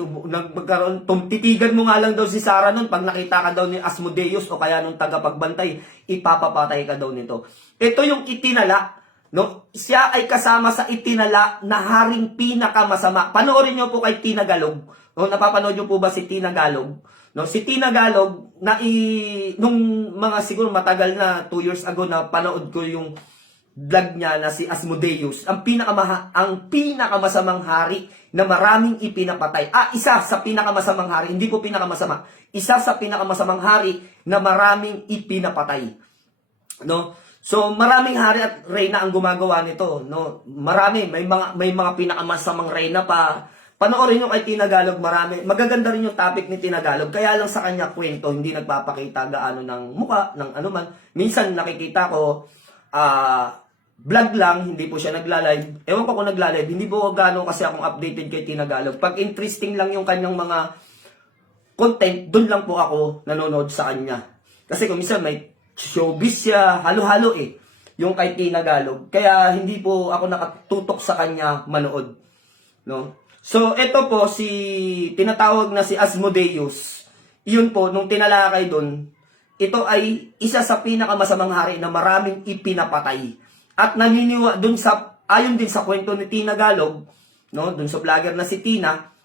Titigan mo nga lang daw si Sarah nun pag nakita ka daw ni Asmodeus o kaya nung tagapagbantay, ipapapatay ka daw nito. Ito yung itinala. No? Siya ay kasama sa itinala na haring pinakamasama. Panoorin niyo po kay Tina Galog. No? Napapanood niyo po ba si Tina Galog? No, si Tina Galog, nung mga siguro matagal na, 2 years ago na panood ko yung vlog niya na si Asmodeus, ang pinakamasamang hari na maraming ipinapatay. Isa sa pinakamasamang hari, hindi po pinakamasama. Isa sa pinakamasamang hari na maraming ipinapatay. No? So, maraming hari at reyna ang gumagawa nito, no? Marami, may mga pinakamasamang reyna pa. Panoorin nyo kay Tina Galog, marami. Magaganda rin yung topic ni Tina Galog. Kaya lang sa kanya kwento, hindi nagpapakita gaano ng muka, ng ano man. Minsan nakikita ko, vlog lang, hindi po siya nagla-live. Ewan ko kung nagla-live, hindi po gaano kasi akong updated kay Tina Galog. Pag interesting lang yung kanyang mga content, dun lang po ako nanonood sa kanya. Kasi kung minsan may showbiz siya, halo-halo eh, yung kay Tina Galog. Kaya hindi po ako nakatutok sa kanya manood. No? So, ito po, tinatawag na si Asmodeus. Iyon po, nung tinalakay doon, ito ay isa sa pinakamasamang hari na maraming ipinapatay. At ayon din sa kwento ni Tina Galog, no, doon sa vlogger na si Tina,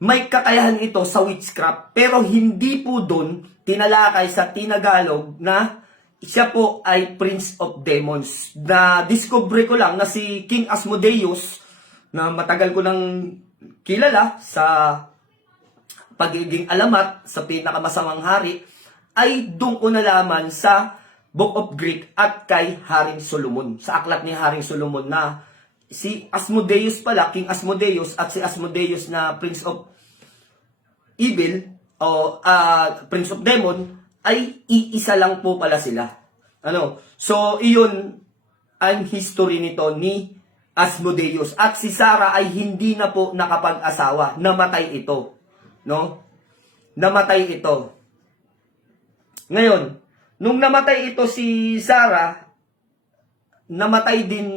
may kakayahan ito sa witchcraft. Pero hindi po doon tinalakay sa Tina Galog na siya po ay Prince of Demons. Na-discover ko lang na si King Asmodeus, na matagal ko nang kilala sa pagiging alamat sa pinakamasamang hari, ay doon ko nalaman sa Book of Greek at kay Haring Solomon. Sa aklat ni Haring Solomon na si Asmodeus pala, King Asmodeus at si Asmodeus na Prince of Evil o Prince of Demon ay iisa lang po pala sila. So, iyon ang history nito ni Asmodeus. At si Sarah ay hindi na po nakapag-asawa. Namatay ito. No? Namatay ito. Ngayon, nung namatay ito si Sarah, namatay din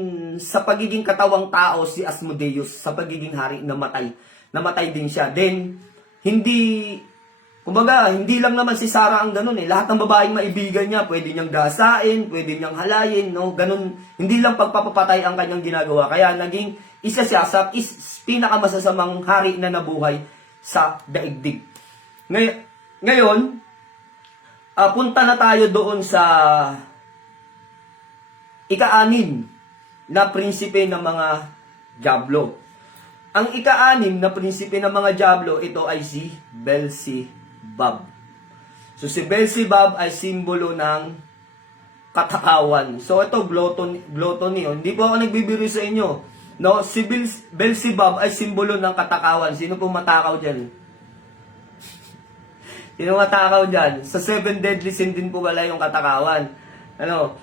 sa pagiging katawang tao si Asmodeus. Sa pagiging hari, namatay. Namatay din siya. Then, hindi lang naman si Sarah ang ganun eh. Lahat ng babaeng maibigan niya, pwede niyang gasain, pwede niyang halayin, no? Ganun, hindi lang pagpapapatay ang kanyang ginagawa. Kaya naging isa siya sa pinakamasasamang hari na nabuhay sa daigdig. Ngayon, punta na tayo doon sa ika-6 na prinsipe ng mga Diablo. Ang ika-6 na prinsipe ng mga Diablo, ito ay si Beelzebub. So si Beelzebub ay simbolo ng katakawan. So ito gluttony. Hindi po ako nagbibiro sa inyo. No, si Beelzebub ay simbolo ng katakawan. Sino po matakaw diyan? Sino matakaw diyan? Sa 7 deadly sin din po wala yung katakawan.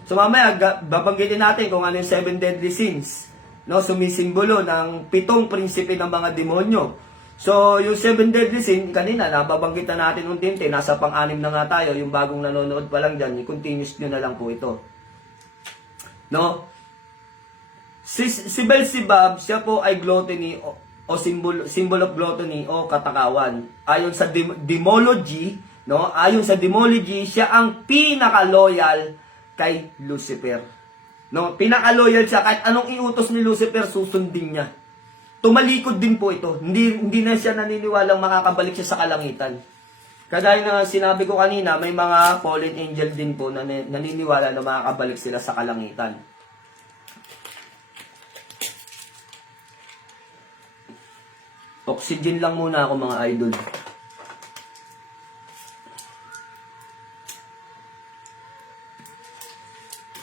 So mamaya babanggitin natin kung ano yung 7 deadly sins. No, sumisimbolo ng 7 prinsipe ng mga demonyo. So, yung 7 deadly sin, kanina, nababanggitan natin unti-unti, nasa pang-6 na nga tayo, yung bagong nanonood pa lang dyan, i-continuous nyo na lang po ito. No? Si Beelzebub, siya po ay gluttony, o symbol of gluttony o katakawan. Ayon sa demology, no? Ayon sa demology, siya ang pinaka-loyal kay Lucifer. No, pinaka-loyal siya kahit anong iutos ni Lucifer susundin niya. Tumalikod din po ito. Hindi na siya naniniwalang makakabalik siya sa kalangitan. Kagaya na sinabi ko kanina, may mga fallen angel din po na naniniwala na makakabalik sila sa kalangitan. Oxygen lang muna ako mga idol.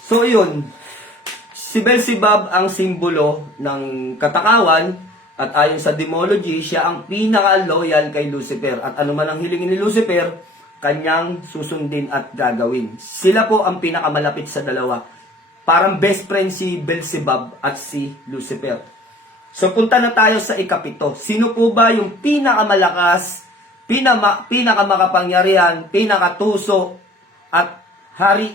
So yun, si Beelzebub ang simbolo ng katakawan. At ayon sa demology, siya ang pinaka-loyal kay Lucifer. At ano man ang hilingin ni Lucifer, kanyang susundin at gagawin. Sila po ang pinakamalapit sa dalawa. Parang best friend si Beelzebub at si Lucifer. So punta na tayo sa ikapito. Sino po ba yung pinakamalakas, pinakamakapangyarihan, pinakatuso at hari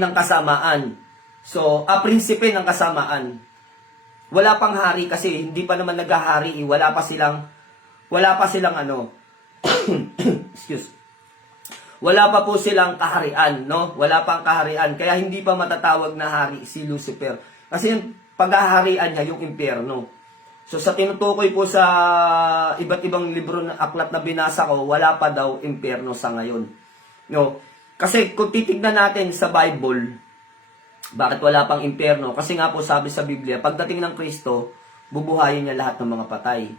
ng kasamaan? So, prinsipe ng kasamaan. Wala pang hari kasi hindi pa naman naghahari, wala pa silang excuse. Wala pa po silang kaharian, no? Wala pang kaharian, kaya hindi pa matatawag na hari si Lucifer. Kasi yung paghaharian niya yung impyerno. So sa tinutukoy po sa iba't ibang libro na aklat na binasa ko, wala pa daw impyerno sa ngayon. No? Kasi kung titignan natin sa Bible, bakit wala pang impyerno? Kasi nga po sabi sa Biblia, pagdating ng Kristo, bubuhayin niya lahat ng mga patay.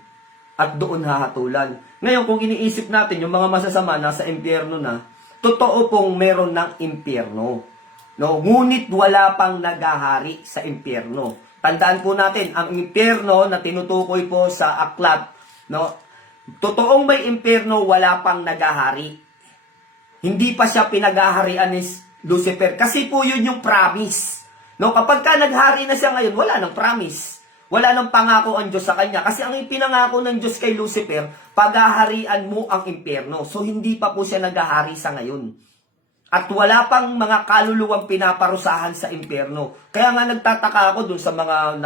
At doon hahatulan. Ngayon, kung iniisip natin, yung mga masasama nasa impyerno na, totoo pong meron ng impyerno. No? Ngunit wala pang nagahari sa impyerno. Tandaan po natin, ang impyerno na tinutukoy po sa aklat, no? Totoong may impyerno, wala pang nagahari. Hindi pa siya pinagaharian ni Lucifer. Kasi po yun yung promise. No, kapag ka naghari na siya ngayon, wala nang promise. Wala nang pangako ang Diyos sa kanya. Kasi ang ipinangako ng Diyos kay Lucifer, paghaharian mo ang impyerno. So, hindi pa po siya naghahari sa ngayon. At wala pang mga kaluluwang pinaparusahan sa impyerno. Kaya nga nagtataka ako dun sa mga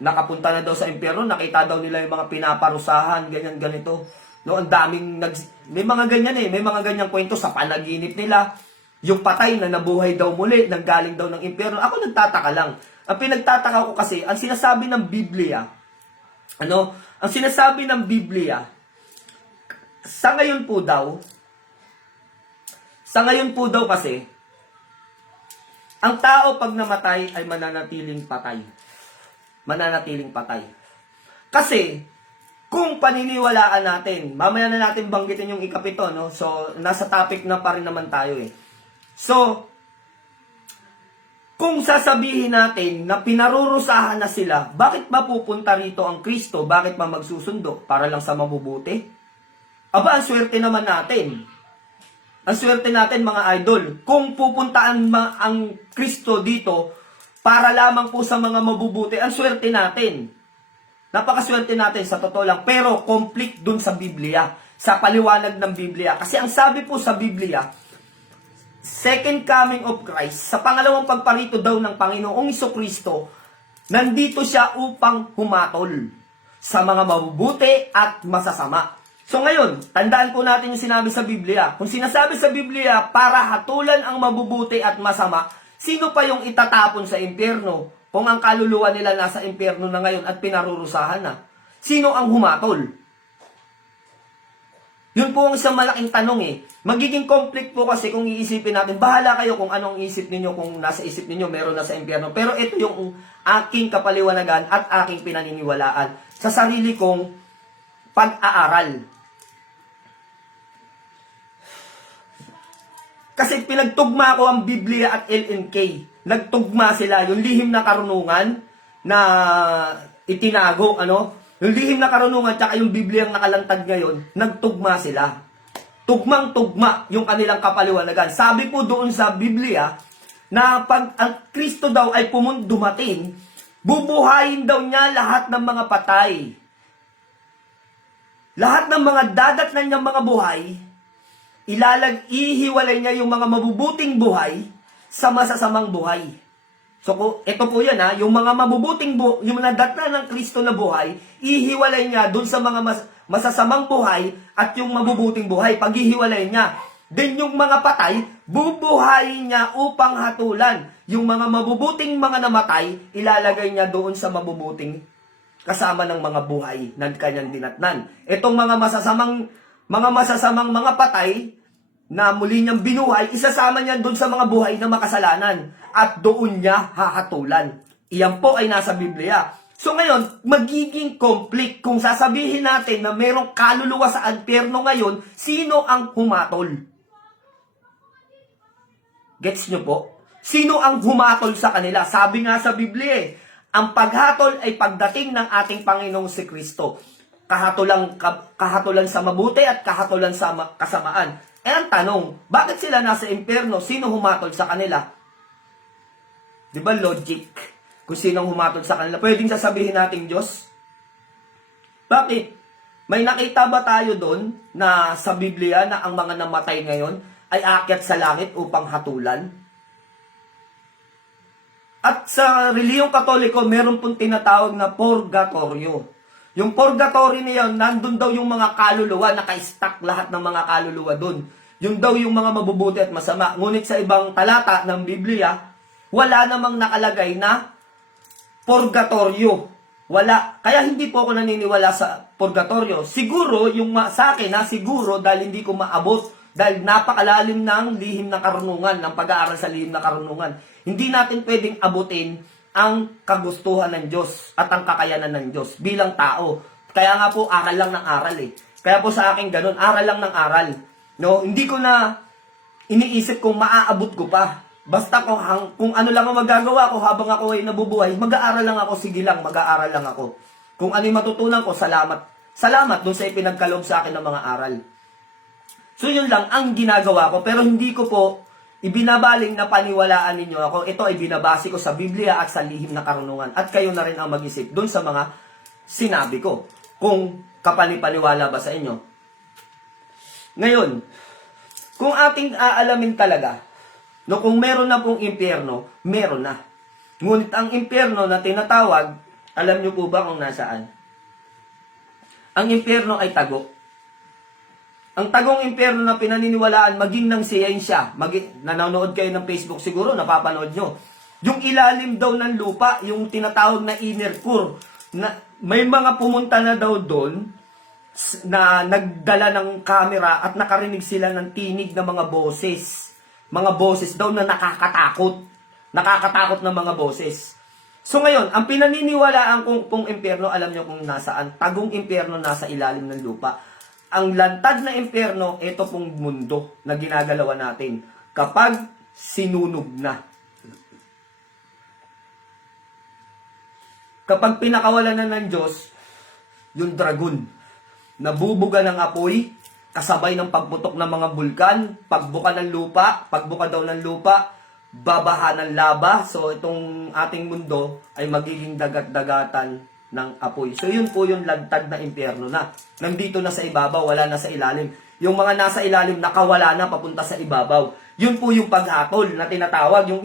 nakapunta na daw sa impyerno, nakita daw nila yung mga pinaparusahan, ganyan, ganito. No, ang daming, may mga ganyan may mga ganyang kwento sa panaginip nila. Yung patay na nabuhay daw muli, nanggaling daw ng impyerno. Ako nagtataka lang. Ang pinagtataka ko kasi, ang sinasabi ng Biblia, ang sinasabi ng Biblia, sa ngayon po daw kasi, ang tao pag namatay ay mananatiling patay. Mananatiling patay. Kasi, kung paniniwalaan natin, mamaya na natin banggitin yung ikapito, no? So, nasa topic na pa rin naman tayo So, kung sasabihin natin na pinarurusahan na sila, bakit ba pupunta rito ang Kristo? Bakit ba magsusundo? Para lang sa mabubuti? Aba, ang swerte naman natin. Ang swerte natin mga idol. Kung pupuntaan ang Kristo dito, para lamang po sa mga mabubuti, ang swerte natin. Napakaswerte natin sa totoo lang. Pero complete dun sa Biblia. Sa paliwanag ng Biblia. Kasi ang sabi po sa Biblia, second coming of Christ, sa pangalawang pagparito daw ng Panginoong Jesucristo, nandito siya upang humatol sa mga mabubuti at masasama. So ngayon, tandaan po natin yung sinabi sa Biblia. Kung sinasabi sa Biblia, para hatulan ang mabubuti at masama, sino pa yung itatapon sa impyerno? Kung ang kaluluwa nila nasa impyerno na ngayon at pinarurusahan na, sino ang humatol? Yun po ang isang malaking tanong Magiging conflict po kasi kung iisipin natin, bahala kayo kung anong isip ninyo, kung nasa isip ninyo, meron na sa impyerno. Pero ito yung aking kapaliwanagan at aking pinaniniwalaan sa sarili kong pag-aaral. Kasi pinagtugma ko ang Biblia at LNK. Nagtugma sila, yung lihim na karunungan na itinago, yung lihim na karunungan tsaka yung Biblia ang nakalantad ngayon, nagtugma sila. Tugmang-tugma yung kanilang kapaliwanagan. Sabi po doon sa Biblia na pag ang Kristo daw ay dumating, bubuhayin daw niya lahat ng mga patay. Lahat ng mga dadatnan niyang mga buhay, ihiwalay niya yung mga mabubuting buhay sa masasamang buhay. So, ito po yan ha, yung mga mabubuting yung nadatna ng Kristo na buhay, ihiwalay niya dun sa mga masasamang buhay at yung mabubuting buhay, paghihiwalay niya. Then yung mga patay, bubuhayin niya upang hatulan. Yung mga mabubuting mga namatay, ilalagay niya doon sa mabubuting kasama ng mga buhay na kanyang dinatnan. Itong mga masasamang mga patay, na muli niyang binuhay, isasama niya doon sa mga buhay na makasalanan at doon niya hahatulan. Iyan po ay nasa Biblia. So ngayon, magiging complete kung sasabihin natin na merong kaluluwa sa impyerno ngayon, sino ang humatol? Gets nyo po? Sino ang humatol sa kanila? Sabi nga sa Biblia ang paghatol ay pagdating ng ating Panginoong si Kristo. Kahatulan sa mabuti at kahatulan sa kasamaan. Ang tanong, bakit sila nasa impyerno? Sino humatol sa kanila? Di ba logic? Kung sino humatol sa kanila, pwedeng sasabihin natin Diyos? Bakit? May nakita ba tayo doon na sa Biblia na ang mga namatay ngayon ay aakyat sa langit upang hatulan? At sa reliyong Katoliko, meron pong tinatawag na purgatorio. Yung purgatory niya, nandun daw yung mga kaluluwa, naka-stack lahat ng mga kaluluwa dun. Yung daw yung mga mabubuti at masama. Ngunit sa ibang talata ng Biblia, wala namang nakalagay na purgatorio. Wala. Kaya hindi po ako naniniwala sa purgatorio. Siguro, yung sa akin, siguro dahil hindi ko maabot, dahil napakalalim ng lihim na karunungan, ng pag-aaral sa lihim na karunungan. Hindi natin pwedeng abutin ang kagustuhan ng Diyos at ang kakayanan ng Diyos bilang tao. Kaya nga po, aral lang ng aral eh. Kaya po sa akin ganun, aral lang ng aral. No? Hindi ko na iniisip kung maaabot ko pa. Basta kung ano lang ang magagawa ko habang ako ay nabubuhay, mag-aaral lang ako, sige lang, mag-aaral lang ako. Kung ano yung matutunan ko, salamat. Salamat doon sa ipinagkaloob sa akin ng mga aral. So yun lang ang ginagawa ko, pero hindi ko po ibinabaling na paniwalaan ninyo ako. Ito ay binabase ko sa Biblia at sa lihim na karunungan. At kayo na rin ang mag-isip doon sa mga sinabi ko. Kung kapani-paniwala ba sa inyo. Ngayon, kung ating aalamin talaga, no, kung meron na pong impyerno, meron na. Ngunit ang impyerno na tinatawag, alam nyo po ba kung nasaan? Ang impyerno ay tago. Ang tagong impyerno na pinaniniwalaan, maging ng siyensya, nanonood kayo ng Facebook siguro, napapanood nyo. Yung ilalim daw ng lupa, yung tinatawag na inner core, na may mga pumunta na daw doon, na nagdala ng camera at nakarinig sila ng tinig ng mga boses. Mga boses daw na nakakatakot. Nakakatakot ng mga boses. So ngayon, ang pinaniniwalaan kong impyerno, alam nyo kung nasaan? Tagong impyerno nasa ilalim ng lupa. Ang lantad na impyerno, ito pong mundo na ginagalawan natin kapag sinunog na. Kapag pinakawalan na ng Diyos, yung dragon, nabubuga ng apoy, kasabay ng pagputok ng mga bulkan, pagbuka ng lupa, pagbuka daw ng lupa, babaha ng lava. So itong ating mundo ay magiging dagat-dagatan ng apoy. So yun po yung lantad na impyerno na. Nandito na sa ibabaw, wala na sa ilalim. Yung mga nasa ilalim, nakawala na papunta sa ibabaw. Yun po yung paghatol na tinatawag. Yung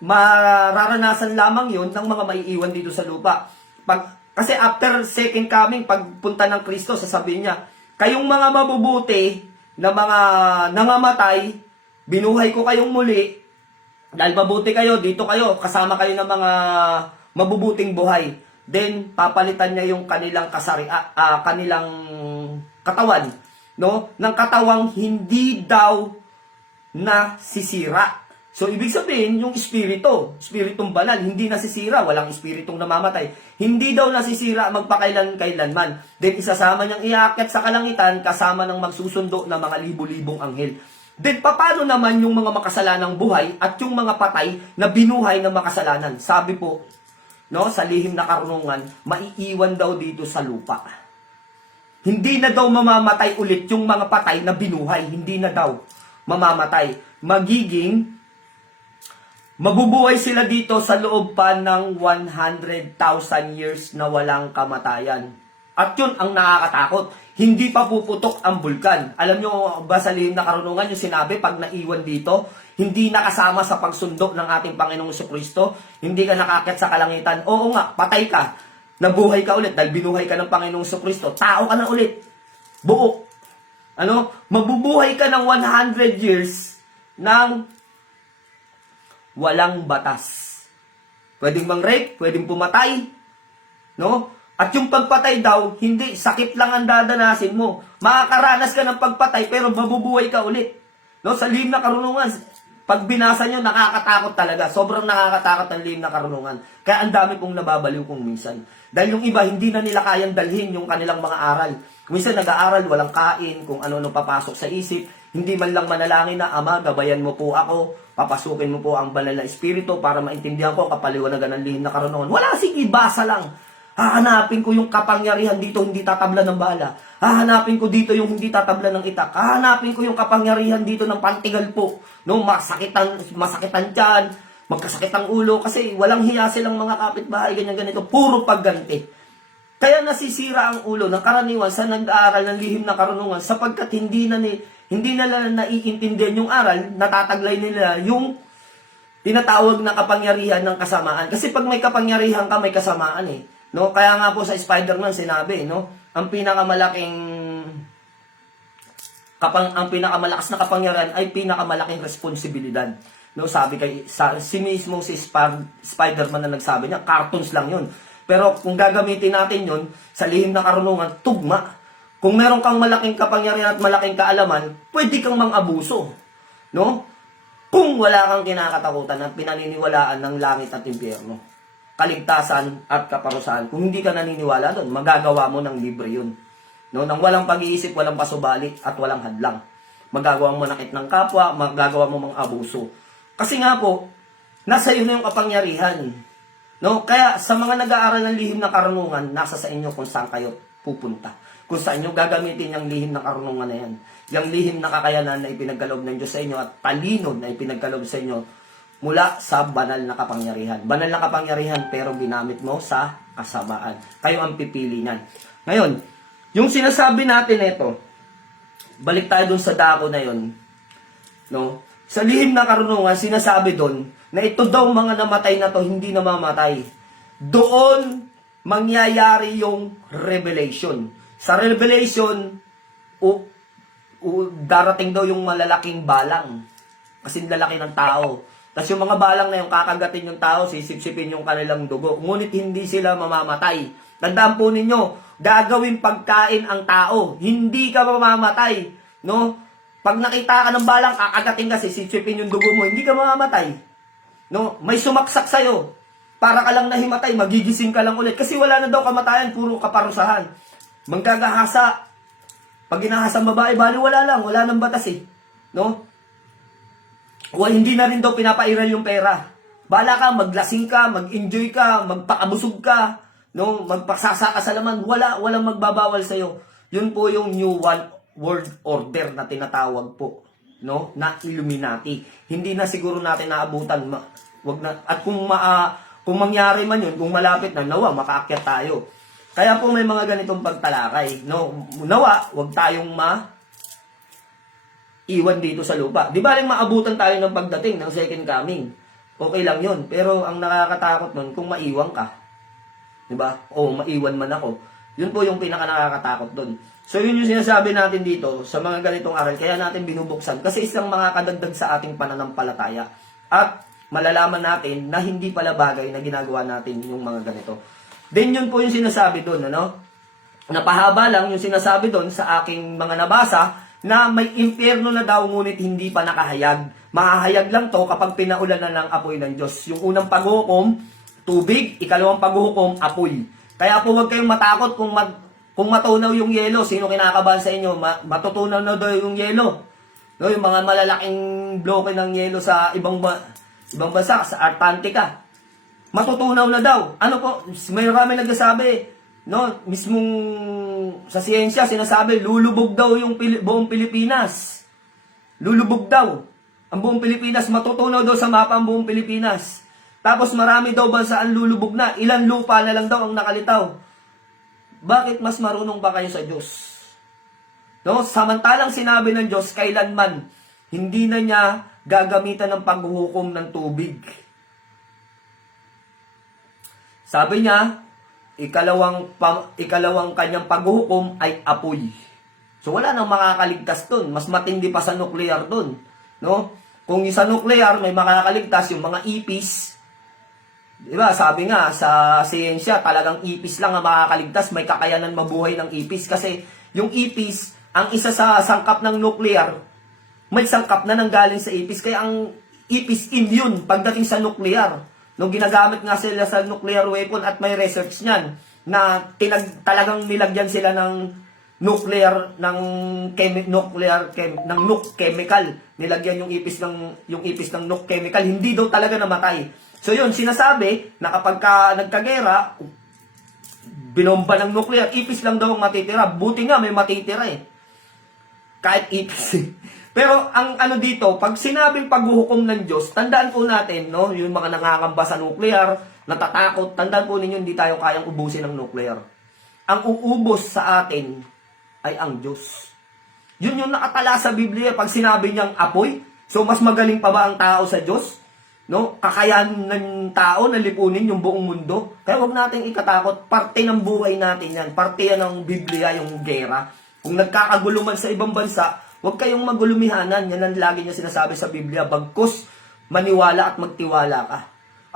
mararanasan lamang yun ng mga maiiwan dito sa lupa. Kasi after second coming, pagpunta ng Kristo, sasabihin niya, kayong mga mabubuti na mga nangamatay, binuhay ko kayong muli, dahil mabuti kayo, dito kayo, kasama kayo ng mga mabubuting buhay. Then papalitan niya yung kanilang kanilang katawan, no? Ng katawang hindi daw nasisira. So ibig sabihin, yung espiritong banal, hindi nasisira, walang espiritong namamatay. Hindi daw nasisira magpakailan-kailanman. Then isasama niyang iakyat sa kalangitan kasama ng magsusundo na mga libu-libong anghel. Then paano naman yung mga makasalanang buhay at yung mga patay na binuhay ng makasalanan? Sabi po, no, sa lihim na karunungan, maiiwan daw dito sa lupa. Hindi na daw mamamatay ulit yung mga patay na binuhay. Hindi na daw mamamatay. Mabubuhay sila dito sa loob pa ng 100,000 years na walang kamatayan. At yun ang nakakatakot. Hindi pa puputok ang bulkan. Alam nyo ba sa lihim na karunungan yung sinabi, pag naiwan dito, hindi nakasama sa pagsundo ng ating Panginoong Jesucristo, hindi ka nakakit sa kalangitan. Oo nga, patay ka. Nabuhay ka ulit dahil binuhay ka ng Panginoong Jesucristo. Tao ka na ulit. Buo. Mabubuhay ka ng 100 years ng walang batas. Pwedeng mang-rape, pwedeng pumatay, no? At yung pagpatay daw, hindi, sakit lang ang dadanasin mo. Makakaranas ka ng pagpatay, pero mabubuhay ka ulit. No? Sa lihim na karunungan, pag binasa nyo, nakakatakot talaga. Sobrang nakakatakot ang lihim na karunungan. Kaya ang dami kong nababaliw kung minsan. Dahil yung iba, hindi na nila kayang dalhin yung kanilang mga aral. Minsan nag-aaral, walang kain, kung ano-ano papasok sa isip. Hindi man lang manalangin na, Ama, gabayan mo po ako, papasukin mo po ang banal na espiritu para maintindihan ko ang kapaliwanagan ng lihim na karunungan. Wala kasing ibasa lang. Hahanapin ko yung kapangyarihan dito, hindi tatabla ng bala. Hahanapin ko dito yung hindi tatabla ng itak. Hahanapin ko yung kapangyarihan dito ng pantigal po. No, masakitan tiyan, magkasakit ang ulo. Kasi walang hiya silang mga kapitbahay, ganyan-ganito. Puro pagganti. Kaya nasisira ang ulo ng karaniwan sa nag-aaral ng lihim na karunungan sapagkat hindi na naiintindihan yung aral, natataglay nila yung tinatawag na kapangyarihan ng kasamaan. Kasi pag may kapangyarihan ka, may kasamaan eh. No, kaya nga po sa Spider-Man sinabi, no, ang pinakamalakas na kapangyarihan ay pinakamalaking responsibilidad. No, sabi si mismo si Spider-Man na nagsabi niya, cartoons lang 'yun. Pero kung gagamitin natin 'yun sa lihim na karunungan, tugma. Kung meron kang malaking kapangyarihan at malaking kaalaman, pwede kang mang-abuso. No? Kung wala kang kinakatakutan at pinaniniwalaan ng langit at impyerno, kaligtasan at kaparusahan. Kung hindi ka naniniwala doon, magagawa mo ng libre yun. No? Nang walang pag-iisip, walang pasubali, at walang hadlang. Magagawa mo manakit ng kapwa, magagawa mo mga abuso. Kasi nga po, nasa iyo na yung kapangyarihan. No? Kaya sa mga nag-aaral ng lihim na karunungan, nasa sa inyo kung saan kayo pupunta. Kung saan nyo gagamitin yung lihim na karunungan na yan. Yung lihim na kakayanan na ipinagkaloob ng Diyos sa inyo at talino na ipinagkaloob sa inyo mula sa banal na kapangyarihan. Banal na kapangyarihan pero ginamit mo sa kasamaan. Kayo ang pipili niyan. Ngayon, yung sinasabi natin ito, balik tayo dun sa dako na yun. No? Sa lihim na karunungan, sinasabi dun na ito daw mga namatay na to hindi namamatay. Doon mangyayari yung revelation. Sa revelation, darating daw yung malalaking balang. Kasi lalaki ng tao. Tapos yung mga balang na yung kakagatin yung tao, sisipsipin yung kanilang dugo. Ngunit hindi sila mamamatay. Tandaan po ninyo, gagawin pagkain ang tao. Hindi ka mamamatay. No? Pag nakita ka ng balang, kakagatin ka, sisipsipin yung dugo mo, hindi ka mamamatay. No? May sumaksak sa'yo. Para ka lang nahimatay, magigising ka lang ulit. Kasi wala na daw kamatayan, puro kaparusahan. Manggagahasa. Pag ginahasa ang babae, bali wala nang batas eh. No? Hindi na rin daw pinapairal yung pera. Bala ka, maglasing ka, mag-enjoy ka, magpakabusog ka, no? Magpaksasa ka sa laman, walang magbabawal sa iyo. Yun po yung New World Order na tinatawag po, no? Na Illuminati. Hindi na siguro natin naabutan. Wag na, at kung mangyari man yun, kung malapit na, nawa makaakyat tayo. Kaya po may mga ganitong pagtalakay, no? Nawa, wag tayong iwan dito sa lupa. Di ba rin maabutan tayo ng pagdating ng second coming? Okay lang yun. Pero ang nakakatakot nun, kung maiwan ka. Di ba? O maiwan man ako. Yun po yung pinaka nakakatakot dun. So yun yung sinasabi natin dito sa mga ganitong aral. Kaya natin binubuksan. Kasi isang mga kadagdag sa ating pananampalataya. At malalaman natin na hindi pala bagay na ginagawa natin yung mga ganito. Then yun po yung sinasabi doon, ano? Napahaba lang yung sinasabi doon sa aking mga nabasa na may impyerno na daw ngunit hindi pa nakahayag. Mahahayag lang to kapag pinaulan na ng apoy ng Diyos. Yung unang paghuhukom, tubig, ikalawang paghuhukom, apoy. Kaya po huwag kayong matakot kung matunaw yung yelo. Sino kinakabahan sa inyo? Matutunaw na daw yung yelo. No, yung mga malalaking bloke ng yelo sa ibang bansa, sa Antarctica. Matutunaw na daw. Ano po, may marami nagsasabi, no, mismong sa siyensya sinasabi, lulubog daw yung buong Pilipinas. Lulubog daw. Ang buong Pilipinas, matutunaw daw sa mapa ang buong Pilipinas. Tapos marami daw bansa ang lulubog na. Ilan lupa na lang daw ang nakalitaw. bakit mas marunong ba kayo sa Diyos? No? Samantalang sinabi ng Diyos, kailanman hindi na niya gagamitan ng paghuhukom ng tubig. Sabi niya, ikalawang kanyang paghuhukom ay apoy. So wala nang makakaligtas dun. Mas matindi pa sa nuclear dun. No? Kung sa nuclear may makakaligtas, yung mga ipis, diba, sabi nga sa siyensya, talagang ipis lang ang makakaligtas, may kakayanan mabuhay ng ipis. Kasi yung ipis, ang isa sa sangkap ng nuclear, may sangkap na nanggaling sa ipis. Kaya ang ipis immune pagdating sa nuclear. No, ginagamit nga sila sa nuclear weapon at may research niyan na talagang nilagyan sila ng nuclear nuke chemical. Nilagyan yung ipis ng nuke chemical, hindi daw talaga namatay. So yun, sinasabi na kapag nagkagera, binomba ng nuclear, ipis lang daw ang matitira. Buti nga may matitira eh. Kahit ipis. Pero ang ano dito, pag sinabing paghuhukom ng Diyos, tandaan po natin, no, yung mga nangangamba sa nuclear, natatakot, tandaan po ninyo, hindi tayo kayang ubusin ng nuclear. Ang uubos sa atin ay ang Diyos. Yun yung nakatala sa Biblia. Pag sinabi niyang apoy, so mas magaling pa ba ang tao sa Diyos? No? Kakayahan ng tao na lipunin yung buong mundo. Kaya huwag nating ikatakot. Parte ng buhay natin yan. Parte yan ng Biblia, yung gera. Kung nagkakagulo man sa ibang bansa, huwag kayong magulumihanan. Yan ang lagi niya sinasabi sa Biblia. Bagkus, maniwala at magtiwala ka.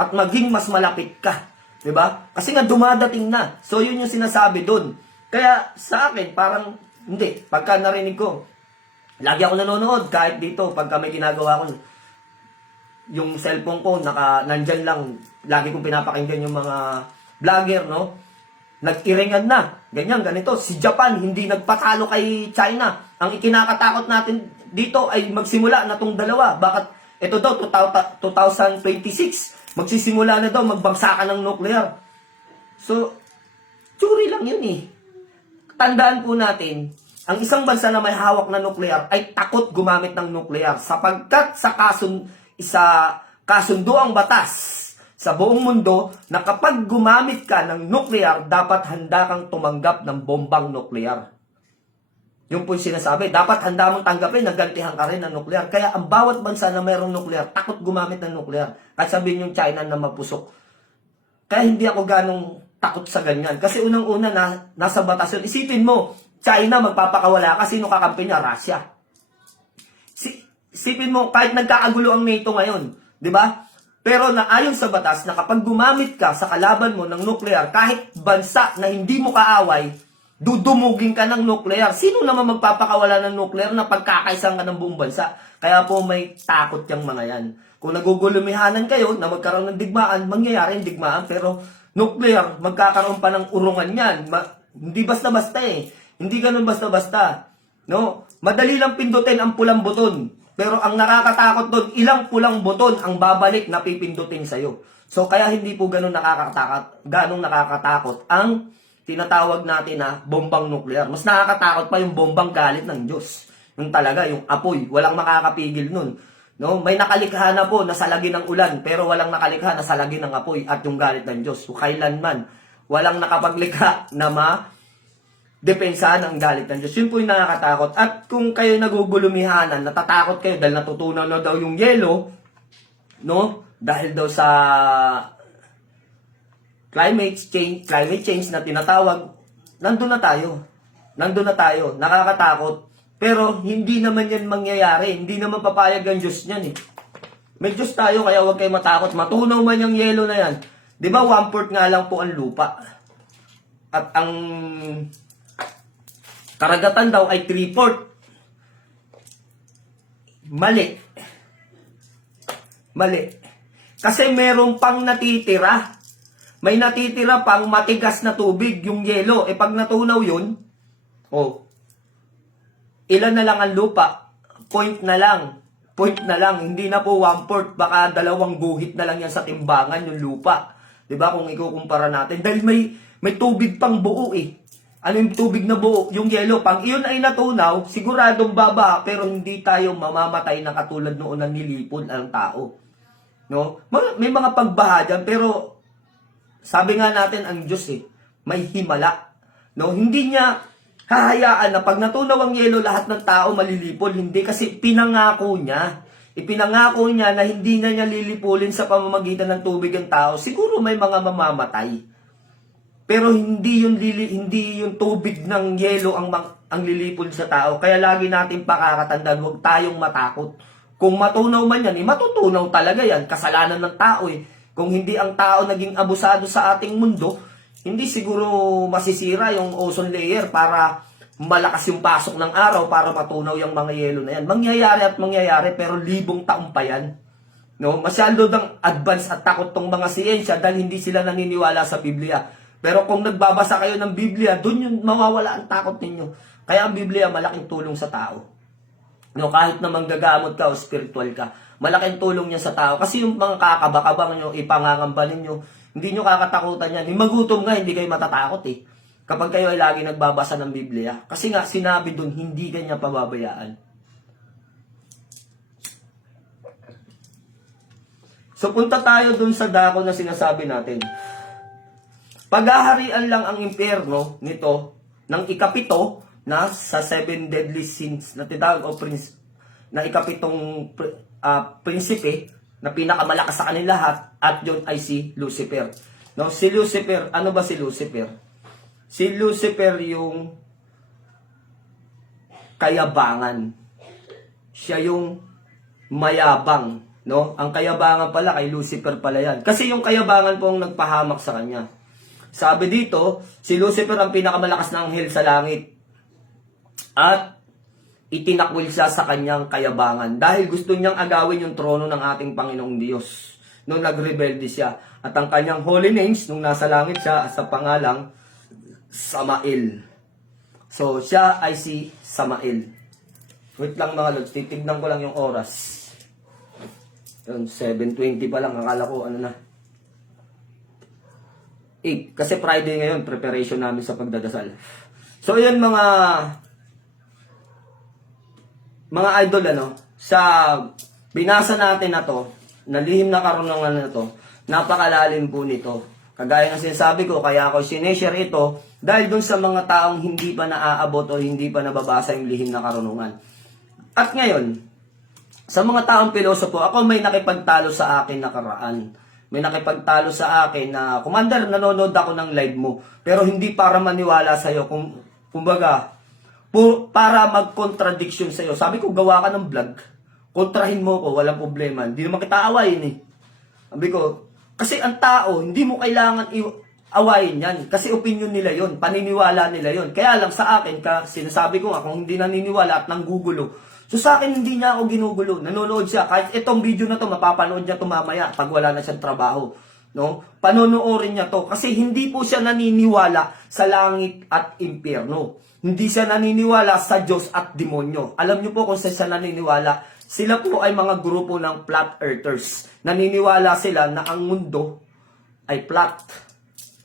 At maging mas malapit ka. Diba? Kasi nga dumadating na. So yun yung sinasabi dun. Kaya sa akin, parang hindi. Pagka narinig ko, lagi ako nanonood kahit dito. Pagka may ginagawa ko, yung cellphone ko, nandyan lang. Lagi kong pinapakinggan yung mga vlogger, no? Nag-iringan na. Ganyan, ganito. Si Japan, hindi nagpatalo kay China. Ang ikinakatakot natin dito ay magsimula na tong dalawa. Bakit? Ito daw, 2026, magsisimula na daw, magbagsakan ng nuclear. So, tsuri lang yun eh. Tandaan po natin, ang isang bansa na may hawak na nuclear ay takot gumamit ng nuclear sapagkat sa kasunduang batas sa buong mundo na kapag gumamit ka ng nuclear, dapat handa kang tumanggap ng bombang nuclear. Yung po yung sinasabi, dapat handa mong tanggapin, nagantihan ka rin ng nuclear. Kaya ang bawat bansa na mayroong nuclear, takot gumamit ng nuclear. Kahit sabihin yung China na mapusok. Kaya hindi ako ganong takot sa ganyan. Kasi unang-una nasa batas yun. Isipin mo, China magpapakawala ka, sino kakampi niya? Russia. Isipin mo, kahit nagkakagulo ang NATO ngayon, di ba? Pero naayon sa batas na kapag gumamit ka sa kalaban mo ng nuclear, kahit bansa na hindi mo kaaway, dudumugin ka ng nuclear. Sino naman magpapakawala ng nuclear na pagkakaisan ka ng buong bansa? Kaya po may takot yung mga yan. Kung nagugulumihanan kayo na magkaroon ng digmaan, mangyayari yung digmaan. Pero nuclear, magkakaroon pa ng urungan yan. Hindi basta-basta eh. Hindi ganun basta-basta. No? Madali lang pindutin ang pulang buton. Pero ang nakakatakot doon, ilang pulang buton ang babalik na pipindutin sa'yo. So kaya hindi po ganun nakakatakot ang tinatawag natin na bombang nuclear. Mas nakakatakot pa yung bombang galit ng Diyos. Yung talaga, yung apoy. Walang makakapigil nun. No? May nakalikha na po na salagi ng ulan, pero walang nakalikha na salagi ng apoy at yung galit ng Diyos. So, kailanman, walang nakapaglikha na ma-depensahan ang galit ng Diyos. Yun po yung nakakatakot. At kung kayo nagugulumihanan, natatakot kayo dahil natutunaw na daw yung yelo, no? Dahil daw sa climate change na tinatawag, nandun na tayo. Nakakatakot. Pero hindi naman yan mangyayari. Hindi naman papayag ang Diyos niyan eh. May Diyos tayo, kaya huwag kayo matakot. Matunaw man yung yelo na yan. Di ba 1/4 nga lang po ang lupa? At ang karagatan daw ay 3/4. Mali. Kasi meron pang natitira. May natitira pang matigas na tubig, yung yelo. E pag natunaw yun, ilan na lang ang lupa? Point na lang. Hindi na po 1/4. Baka 2 guhit na lang yan sa timbangan, yung lupa. Diba? Kung ikukumpara natin. Dahil may tubig pang buo eh. Ano yung tubig na buo? Yung yelo. Pang iyon ay natunaw, siguradong baba, pero hindi tayo mamamatay na katulad noon na nilipon ang tao. No? May mga pagbaha dyan, pero sabi nga natin ang Diyos may himala. No, hindi niya hahayaan na pag natunaw ang yelo lahat ng tao malilipol. Hindi, kasi pinangako niya. Ipinangako niya na hindi na niya lilipulin sa pamamagitan ng tubig ang tao. Siguro may mga mamamatay. Pero hindi yung tubig ng yelo ang lilipol sa tao. Kaya lagi natin pakakatandaan, huwag tayong matakot. Kung matunaw man yan, matutunaw talaga yan. Kasalanan ng tao eh. Kung hindi ang tao naging abusado sa ating mundo, hindi siguro masisira yung ozone layer para malakas yung pasok ng araw para matunaw yung mga yelo na yan. Mangyayari at mangyayari, pero libong taon pa yan. No? Masyado ng advance at takot tong mga siyensya dahil hindi sila naniniwala sa Biblia. Pero kung nagbabasa kayo ng Biblia, doon yung mawawala ang takot ninyo. Kaya ang Biblia malaking tulong sa tao. No, kahit na manggagamot ka o spiritual ka, malaking tulong niya sa tao. Kasi yung mga kakabakabang nyo, ipangangamba ninyo, hindi nyo kakatakutan yan. Yung magutom nga, hindi kayo matatakot eh. Kapag kayo ay lagi nagbabasa ng Biblia. Kasi nga, sinabi dun, hindi kanya pababayaan. So, punta tayo dun sa dako na sinasabi natin. Paghaharian lang ang impyerno nito ng ikapito na sa 7 deadly sins na tinatawag o na ikapitong prinsipe na pinakamalakas sa kanila lahat, at yun ay si Lucifer. No, si Lucifer, ano ba si Lucifer? Si Lucifer yung kayabangan. Siya yung mayabang, no? Ang kayabangan pala kay Lucifer pala yan. Kasi yung kayabangan po ang nagpahamak sa kanya. Sabi dito, si Lucifer ang pinakamalakas na anghel sa langit. At itinakwil siya sa kanyang kayabangan dahil gusto niyang agawin yung trono ng ating Panginoong Diyos. Nung nagrebelde siya. At ang kanyang holy names, nung nasa langit siya, sa pangalang Samael. So, siya ay si Samael. Wait lang mga lods, titignan ko lang yung oras. Yun, 7:20 pa lang, akala ko ano na. 8, kasi Friday ngayon, preparation namin sa pagdadasal. So, yun mga idol, sa binasa natin na to, na lihim na karunungan na to, napakalalim po nito. Kagaya ng sinasabi ko, kaya ako sineshare ito, dahil dun sa mga taong hindi pa naaabot o hindi pa nababasa yung lihim na karunungan. At ngayon, sa mga taong pilosopo, ako may nakipagtalo sa akin nakaraan. May nakipagtalo sa akin na, Commander, nanonood ako ng live mo, pero hindi para maniwala sa'yo, kumbaga, para mag-contradiction sa'yo. Sabi ko, gawa ka ng vlog. Kontrahin mo ko, walang problema. Hindi naman kita awayin eh. Sabi ko, kasi ang tao, hindi mo kailangan awayin yan. Kasi opinion nila yon, paniniwala nila yon. Kaya lang sa akin, sinasabi ko nga, kung hindi naniniwala at nanggugulo. So sa akin, hindi niya ako ginugulo. Nanonood siya. Kahit itong video na to, mapapanood niya to mamaya pag wala na siyang trabaho. No? Panonoorin niya to. Kasi hindi po siya naniniwala sa langit at impyerno. Hindi siya naniniwala sa Diyos at demonyo. Alam niyo po kung saan siya naniniwala. Sila po ay mga grupo ng flat earthers. Naniniwala sila na ang mundo ay flat.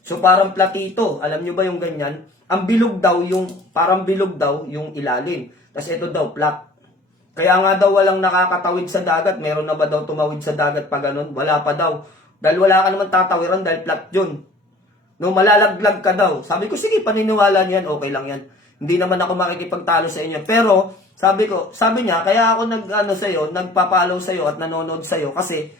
So parang platito. Alam niyo ba yung ganyan? Ang bilog daw parang bilog daw yung ilalim. Tapos ito daw flat. Kaya nga daw walang nakakatawid sa dagat. Meron na ba daw tumawid sa dagat pa ganun? Wala pa daw. Dahil wala ka naman tatawiran dahil flat yun. No, malalaglag ka daw. Sabi ko, sige, paniniwala niyan, okay lang yan. Hindi naman ako makikipagtalo sa inyo. Pero, sabi niya, kaya ako nagpapalaw sa'yo at nanonood sa'yo kasi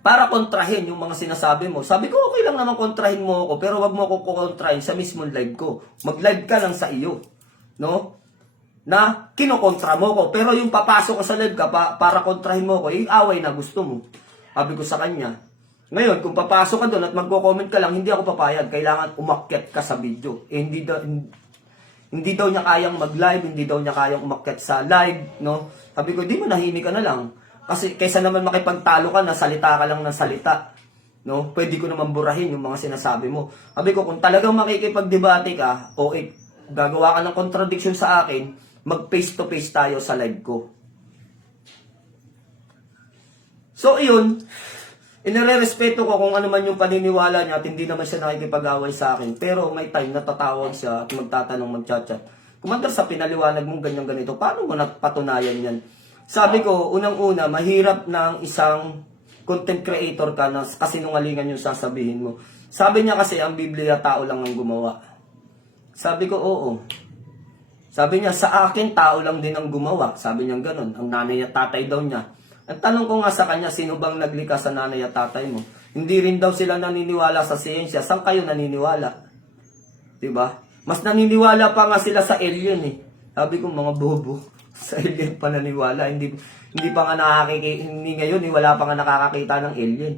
para kontrahin yung mga sinasabi mo. Sabi ko, okay lang naman kontrahin mo ako, pero wag mo ako kontrahin sa mismong live ko. Mag-live ka lang sa iyo. No? Na kinokontra mo ko. Pero yung papasok ka sa live ka para kontrahin mo ko, away na gusto mo. Sabi ko sa kanya. Ngayon, kung papasok ka doon at magko-comment ka lang, hindi ako papayag. Kailangan umakyat ka sa video. Hindi daw niya kayang mag-live, hindi daw niya kayang umakyat sa live, no? Sabi ko, di mo nahimik ka na lang. Kasi kaysa naman makipagtalo ka, salita ka lang ng salita. No? Pwede ko naman burahin yung mga sinasabi mo. Sabi ko, kung talagang makikipagdebate ka, o gagawa ka ng contradiction sa akin, mag-face to face tayo sa live ko. So, iyon, inirerespeto ko kung ano man yung paniniwala niya at hindi naman siya nakikipag-away sa akin. Pero may time na tatawag siya at magtatanong, mag-chat-chat. Commander, sa pinaliwanag mong ganyan-ganito, paano mo napatunayan yan? Sabi ko, unang-una, mahirap ng isang content creator ka na kasinungalingan yung sasabihin mo. Sabi niya kasi ang Biblia tao lang ang gumawa. Sabi ko, oo. Sabi niya, sa akin tao lang din ang gumawa. Sabi niya ganun, ang nanay at tatay daw niya. Ang tanong ko nga sa kanya, sino bang naglikha sa nanay at tatay mo? Hindi rin daw sila naniniwala sa siyensya. Saan kayo naniniwala? Diba? Mas naniniwala pa nga sila sa alien eh. Sabi ko, mga bobo. Sa alien pa naniniwala. Hindi pa nga hindi ngayon, wala pa nga nakakakita ng alien.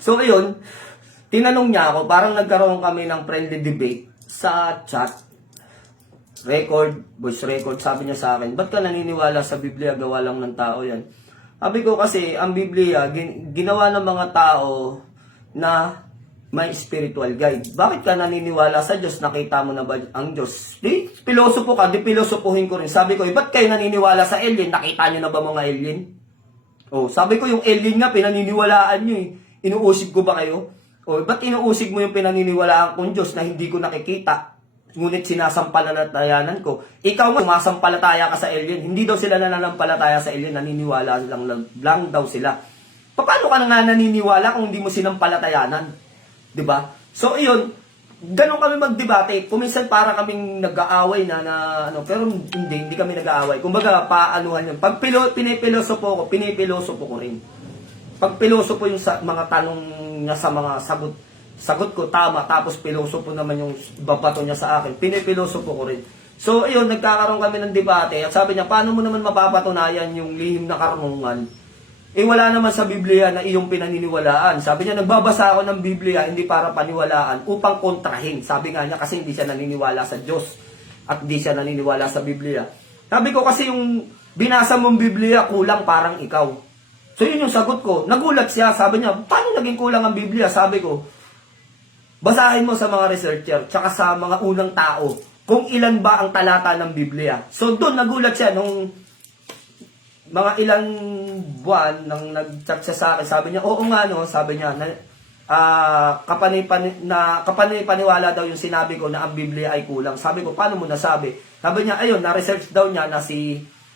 So, ayun, tinanong niya ako, parang nagkaroon kami ng friendly debate sa chat. Voice record, sabi niya sa akin, ba't ka naniniwala sa Biblia, gawa lang ng tao yan? Sabi ko kasi, ang Biblia, ginawa ng mga tao na may spiritual guide. Bakit ka naniniwala sa Diyos? Nakita mo na ba ang Diyos? Di, pilosopo ka, di pilosopuhin ko rin. Sabi ko, ba't kayo naniniwala sa alien? Nakita nyo na ba mga alien? Oh, sabi ko, yung alien nga, pinaniniwalaan nyo eh. Inuusig ko ba kayo? O, ba't inuusig mo yung pinaniniwalaan kong Diyos na hindi ko nakikita? Ngunit sinasampalatayanan ko. Ikaw nga, sumasampalataya ka sa alien. Hindi daw sila nananampalataya sa alien, naniniwala lang daw sila. Paano ka nga naniniwala kung hindi mo sinampalatayanan? Diba? So, iyon, ganun kami magdebate. Kuminsan para kaming nag-aaway na ano, pero hindi kami nag-aaway. Kumbaga, paanuhan yun. Pag pinipilosopo ko rin. Pag pilosopo yung mga tanong niya sa mga sagot ko tama, tapos pilosopo naman yung babato niya sa akin, pinipilosopo ko rin. So, ayun, nagkakaroon kami ng debate, at sabi niya, paano mo naman mapapatunayan yung lihim na karunungan? Eh, wala naman sa Biblia na iyong pinaniniwalaan. Sabi niya, nagbabasa ako ng Biblia, hindi para paniwalaan, upang kontrahin. Sabi nga niya, kasi hindi siya naniniwala sa Diyos, at hindi siya naniniwala sa Biblia. Sabi ko, kasi yung binasa mong Biblia, kulang parang ikaw. So, yun yung sagot ko. Nagulat siya. Sabi niya, paano naging kulang ang Biblia? Sabi ko, basahin mo sa mga researcher, tsaka sa mga unang tao, kung ilan ba ang talata ng Biblia. So, doon nagulat siya nung mga ilang buwan nang nag-chat siya sa akin. Sabi niya, oo nga, no? Sabi niya, kapanipaniwala daw yung sinabi ko na ang Biblia ay kulang. Sabi ko, paano mo nasabi? Sabi niya, ayun, na-research daw niya na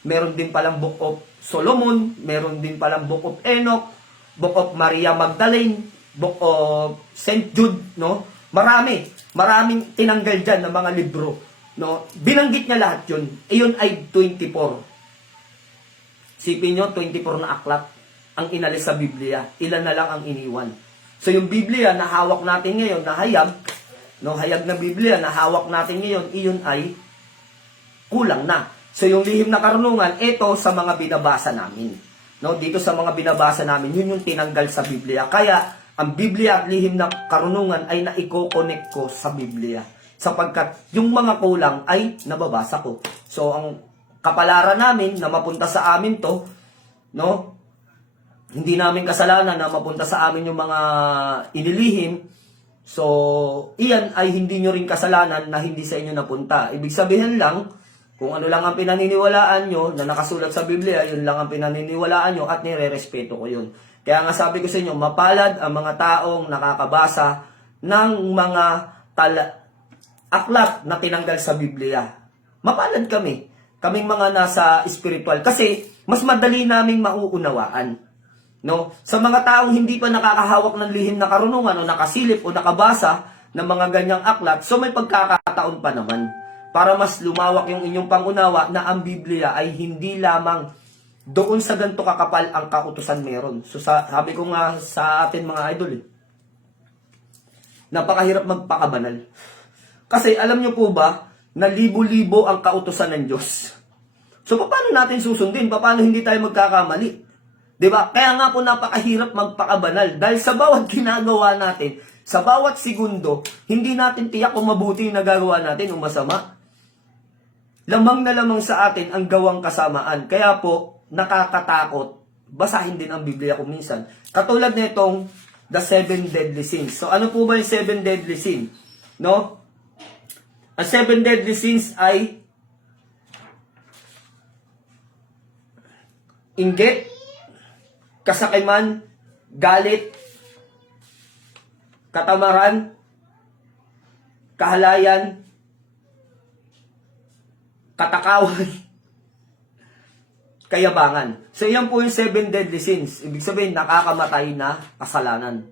meron din palang Book of Solomon, meron din palang Book of Enoch, Book of Maria Magdalene, Book of St. Jude, no? Maraming tinanggal dyan ng mga libro, no? Binanggit niya lahat yun. Iyon ay 24. Sipin nyo, 24 na aklat ang inalis sa Biblia. Ilan na lang ang iniwan. So yung Biblia na hawak natin ngayon, na hayag, no? Hayag na Biblia na hawak natin ngayon, iyon ay kulang na. So yung lihim na karunungan, ito sa mga binabasa namin. No, dito sa mga binabasa namin, yun yung tinanggal sa Biblia. Kaya ang Biblia at lihim na karunungan ay naiko-connect ko sa Biblia. Sapagkat yung mga kulang ay nababasa ko. So ang kapalaran namin na mapunta sa amin to, no? Hindi namin kasalanan na mapunta sa amin yung mga inilihim. So, iyan ay hindi nyo rin kasalanan na hindi sa inyo napunta. Ibig sabihin lang, kung ano lang ang pinaniniwalaan nyo na nakasulat sa Biblia, yun lang ang pinaniniwalaan nyo at nire-respeto ko yun. Kaya nga sabi ko sa inyo, mapalad ang mga taong nakakabasa ng mga aklat na tinanggal sa Biblia. Mapalad kami. Kaming mga nasa spiritual. Kasi mas madali naming mauunawaan. No? Sa mga taong hindi pa nakakahawak ng lihim na karunungan o nakasilip o nakabasa ng mga ganyang aklat, so may pagkakataon pa naman para mas lumawak yung inyong pangunawa na ang Biblia ay hindi lamang doon sa ganito kakapal ang kautusan meron. So sabi ko nga sa atin mga idol, napakahirap magpakabanal. Kasi alam nyo po ba na libo-libo ang kautusan ng Diyos. So paano natin susundin? Paano hindi tayo magkakamali? Diba? Kaya nga po napakahirap magpakabanal. Dahil sa bawat ginagawa natin, sa bawat segundo, hindi natin tiyak kung mabuti yung nagagawa natin o masama. Lamang na lamang sa atin ang gawang kasamaan. Kaya po, nakakatakot. Basahin din ang Biblia kung minsan. Katulad nitong The 7 Deadly Sins. So ano po ba yung 7 Deadly Sins? No? Ang 7 Deadly Sins ay inggit, kasakiman, galit, katamaran, kahalayan, katakawan, kayabangan. So, yan po yung 7 deadly sins. Ibig sabihin, nakakamatay na kasalanan.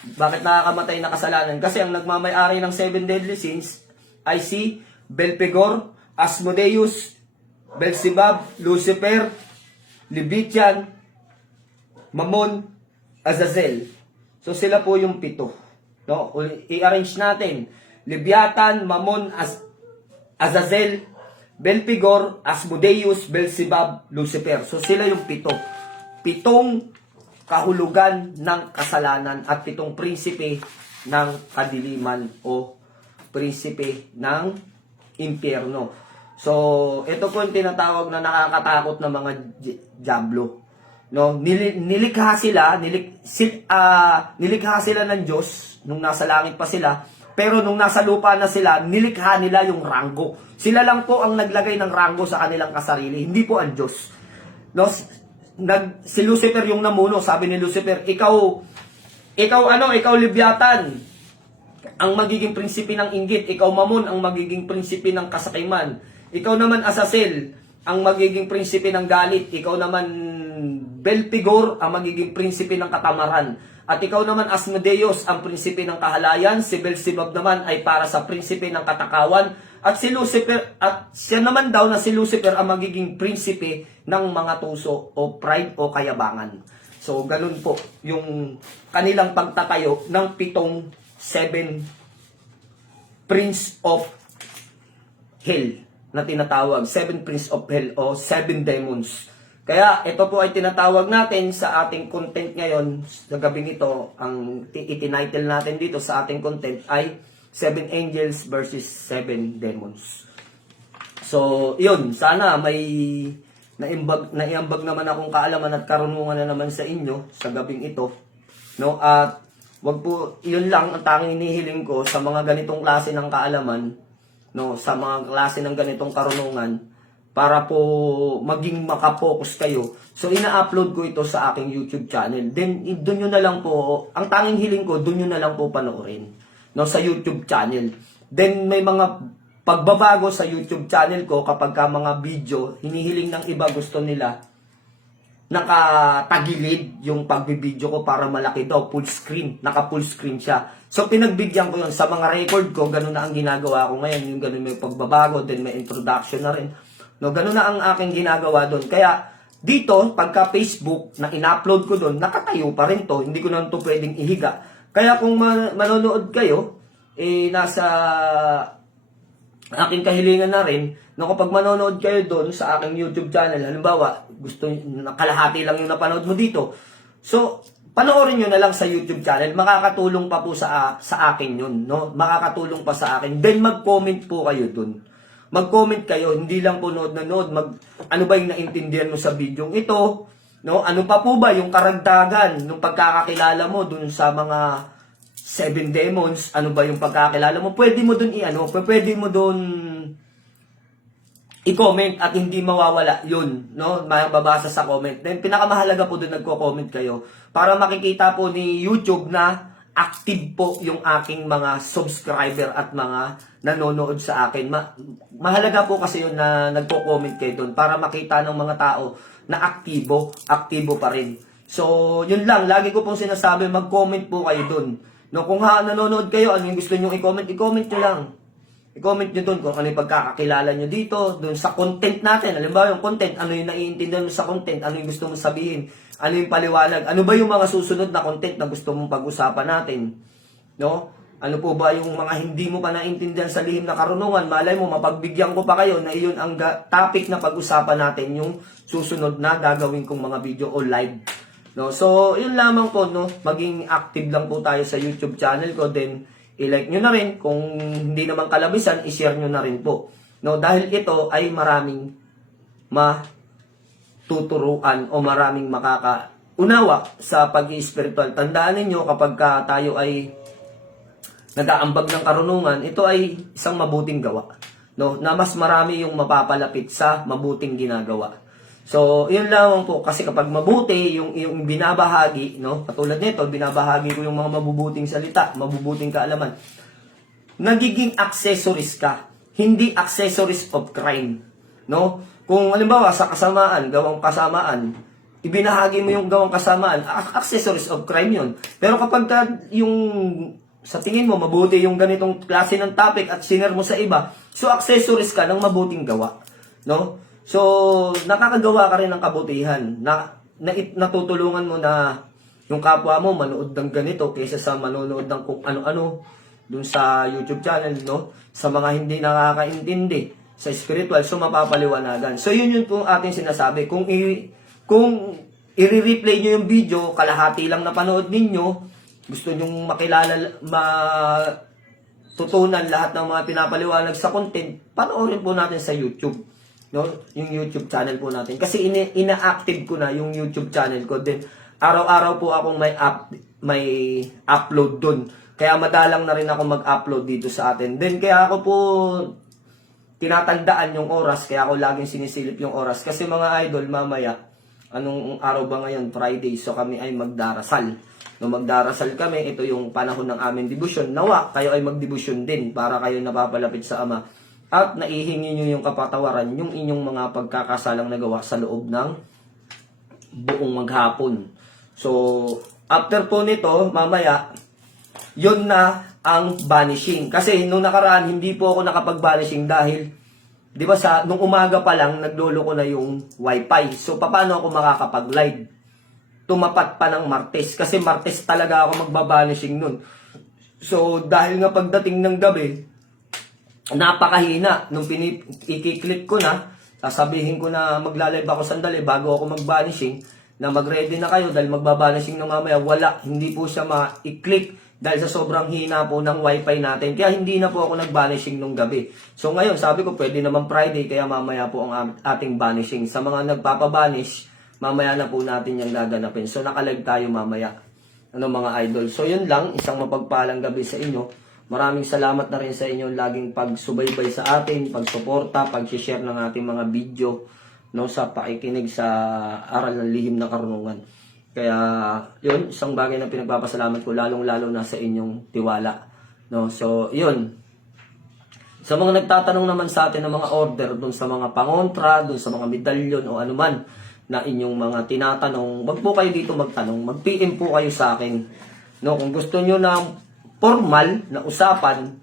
Bakit nakakamatay na kasalanan? Kasi ang nagmamay-ari ng 7 deadly sins ay si Belpegor, Asmodeus, Beelzebub, Lucifer, Leviathan, Mammon, Azazel. So sila po yung 7. No? I-arrange natin. Leviathan, Mammon, Azazel, Belpegor, Asmodeus, Beelzebub, Lucifer. So sila yung 7. 7 kahulugan ng kasalanan at 7 prinsipe ng kadiliman o prinsipe ng impyerno. So, ito po yung tinatawag na nakakatakot na mga diablo. No, nilikha sila ng Diyos nung nasa langit pa sila, pero nung nasa lupa na sila, nilikha nila yung ranggo. Sila lang po ang naglagay ng ranggo sa kanilang kasarili, hindi po ang Diyos. No, si Lucifer yung namuno, sabi ni Lucifer, ikaw Leviathan, ang magiging prinsipe ng inggit, ikaw Mammon, ang magiging prinsipe ng kasakiman, ikaw naman Azazel, ang magiging prinsipe ng galit, ikaw naman Belpegor, ang magiging prinsipe ng katamaran, at ikaw naman Asmodeus, ang prinsipe ng kahalayan, si Beelzebub naman ay para sa prinsipe ng katakawan, at si Lucifer, at siya naman daw na si Lucifer ang magiging prinsipe ng mga tuso o pride o kayabangan. So, ganun po yung kanilang pagtatayo ng 7 Prince of Hell na tinatawag. 7 Prince of Hell o 7 Demons. Kaya ito po ay tinatawag natin sa ating content ngayon. Sa gabing ito, ang itinitle natin dito sa ating content ay 7 Angels versus 7 Demons. So, yun. Sana may naiambag naman akong kaalaman at karunungan na naman sa inyo sa gabing ito. No? At wag po, yun lang ang tanging hinihiling ko sa mga ganitong klase ng kaalaman, no? Sa mga klase ng ganitong karunungan, para po maging makapokus kayo. So, ina-upload ko ito sa aking YouTube channel. Then, doon nyo na lang po, ang tanging hiling ko, doon nyo na lang po panoorin. No, sa YouTube channel. Then may mga pagbabago sa YouTube channel ko kapag ka mga video, hinihiling ng iba, gusto nila nakatagilid yung pagbibideo ko para malaki daw, full screen, naka full screen siya. So pinagbigyan ko yun sa mga record ko, ganun na ang ginagawa ko ngayon, yung ganun may pagbabago, then may introduction na rin. No, ganun na ang aking ginagawa doon. Kaya dito, pagka Facebook na in-upload ko doon, nakatayo pa rin to, hindi ko na ito pwedeng ihiga. Kaya kung manonood kayo, nasa aking kahilingan na rin, na kapag manonood kayo doon sa aking YouTube channel, halimbawa, kalahati lang yung napanood mo dito. So, panoorin nyo na lang sa YouTube channel, makakatulong pa po sa akin yun, no? Makakatulong pa sa akin. Then, mag-comment po kayo doon. Mag-comment kayo, hindi lang po nood na nood, ano ba yung naintindihan mo sa video ito, no? Ano pa po ba yung karagdagan ng pagkakakilala mo dun sa mga 7 demons? Ano ba yung pagkakakilala mo? Pwede mo dun pwede mo dun i-comment at hindi mawawala yun, no? Mababasa sa comment. Then pinakamahalaga po dun nagko-comment kayo para makikita po ni YouTube na active po yung aking mga subscriber at mga nanonood sa akin. Mahalaga po kasi yun na nagko-comment kayo dun para makita ng mga tao na aktibo pa rin. So, yun lang. Lagi ko pong sinasabi, mag-comment po kayo dun. No, kung nanonood kayo, ano yung gusto nyo i-comment, i-comment nyo lang. I-comment nyo dun kung ano yung pagkakakilala nyo dito, dun sa content natin. Alam ba yung content, ano yung naiintindihan mo sa content, ano yung gusto mong sabihin, ano yung paliwanag, ano ba yung mga susunod na content na gusto mong pag-usapan natin. No? Ano po ba yung mga hindi mo pa naintindihan sa lihim na karunungan? Malay mo, mapagbigyan ko pa kayo na iyon ang topic na pag-usapan natin, yung susunod na gagawin kong mga video o live. No? So, yun lamang po, no? Maging active lang po tayo sa YouTube channel ko. Then, i-like nyo na rin. Kung hindi naman kalabisan, i-share nyo na rin po. No? Dahil ito ay maraming matuturuan o maraming makakaunawa sa pag-i-spiritual. Tandaan ninyo, kapag tayo ay nag-aambag ng karunungan, ito ay isang mabuting gawa, no? Na mas marami yung mapapalapit sa mabuting ginagawa. So, yun lang po, kasi kapag mabuti yung binabahagi, no? Katulad nito, binabahagi ko yung mga mabubuting salita, mabubuting kaalaman. Nagiging accessories ka, hindi accessories of crime, no? Kung halimbawa sa kasamaan, gawang kasamaan, ibinahagi mo yung gawang kasamaan, accessories of crime yun. Pero kapag yung sa tingin mo mabuti yung ganitong klase ng topic at share mo sa iba, so accessories ka ng mabuting gawa, no? So nakakagawa ka rin ng kabutihan na natutulungan mo na yung kapwa mo manood ng ganito kaysa sa manonood ng kung ano-ano dun sa YouTube channel, no? Sa mga hindi nakakaintindi sa spiritual, so mapapaliwanagan. So yun yung po ating sinasabi. Kung i-replay nyo yung video, kalahati lang na panood ninyo, gusto nyong makilala, matutunan lahat ng mga pinapaliwanag sa content, panoorin po natin sa YouTube. No? Yung YouTube channel po natin. Kasi ina-active ko na yung YouTube channel ko. Then, araw-araw po akong may upload dun. Kaya madalang na rin ako mag-upload dito sa atin. Then, kaya ako po tinatandaan yung oras. Kaya ako laging sinisilip yung oras. Kasi mga idol, mamaya, anong araw ba ngayon? Friday. So, kami ay magdarasal. No, magdarasal kami. Ito yung panahon ng aming debosyon. Nawa, kayo ay magdebosyon din para kayo napapalapit sa Ama. At naihingi nyo yung kapatawaran, yung inyong mga pagkakasalang nagawa sa loob ng buong maghapon. So, after po nito, mamaya, yun na ang vanishing. Kasi nung nakaraan, hindi po ako nakapag-vanishing dahil, di ba nung umaga pa lang, naglolo ko na yung wifi. So, paano ako makakapag-live? Tumapat pa ng Martes. Kasi Martes talaga ako magbabanishing nun. So, dahil nga pagdating ng gabi, napakahina. Nung i-click ko na, sasabihin ko na magla-live ako sandali bago ako mag-vanishing, na mag-ready na kayo dahil magbabanishing ng mamaya. Wala, hindi po siya ma-i-click dahil sa sobrang hina po ng wifi natin. Kaya hindi na po ako nag-vanishing nung gabi. So ngayon, sabi ko pwede naman Friday, kaya mamaya po ang ating vanishing. Sa mga nagpapabanish, mamaya na po natin yung gaganapin. So nakalag tayo mamaya. Mga idol. So yun lang, isang mapagpalang gabi sa inyo. Maraming salamat na rin sa inyo laging pagsubaybay sa atin, pagsuporta, pag-share ng ating mga video, no, sa pakikinig sa aral ng lihim na karunungan. Kaya, yun, isang bagay na pinagpapasalamat ko, lalong-lalo na sa inyong tiwala. No? So, yun. Sa mga nagtatanong naman sa atin ng mga order, dun sa mga pangontra, dun sa mga medalyon o anuman na inyong mga tinatanong, wag po kayo dito magtanong, mag-PM po kayo sa akin. No? Kung gusto nyo na formal na usapan,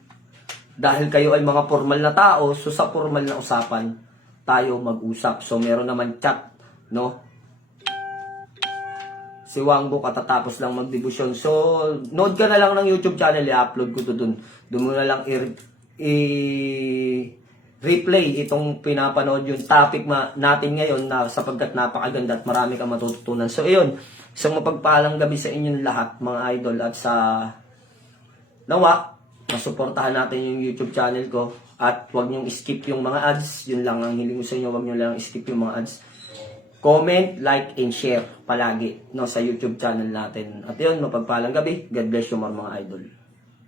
dahil kayo ay mga formal na tao, so sa formal na usapan, tayo mag-usap. So, meron naman chat, no? Si Wangbo katatapos lang magdebosyon. So, nood ka na lang ng YouTube channel, i-upload ko to dun. Doon mo na lang i-replay itong pinapanood yung topic natin ngayon na sapagkat napakaganda at marami kang matututunan. So, ayun, isang mapagpalang gabi sa inyong lahat, mga idol, at sa nawa, masuportahan natin yung YouTube channel ko at huwag niyong skip yung mga ads. Yun lang ang hiling ko sa inyo, huwag niyo lang skip yung mga ads. Comment, like, and share palagi, no, sa YouTube channel natin. At yun, mapagpalang gabi. God bless you mga idol.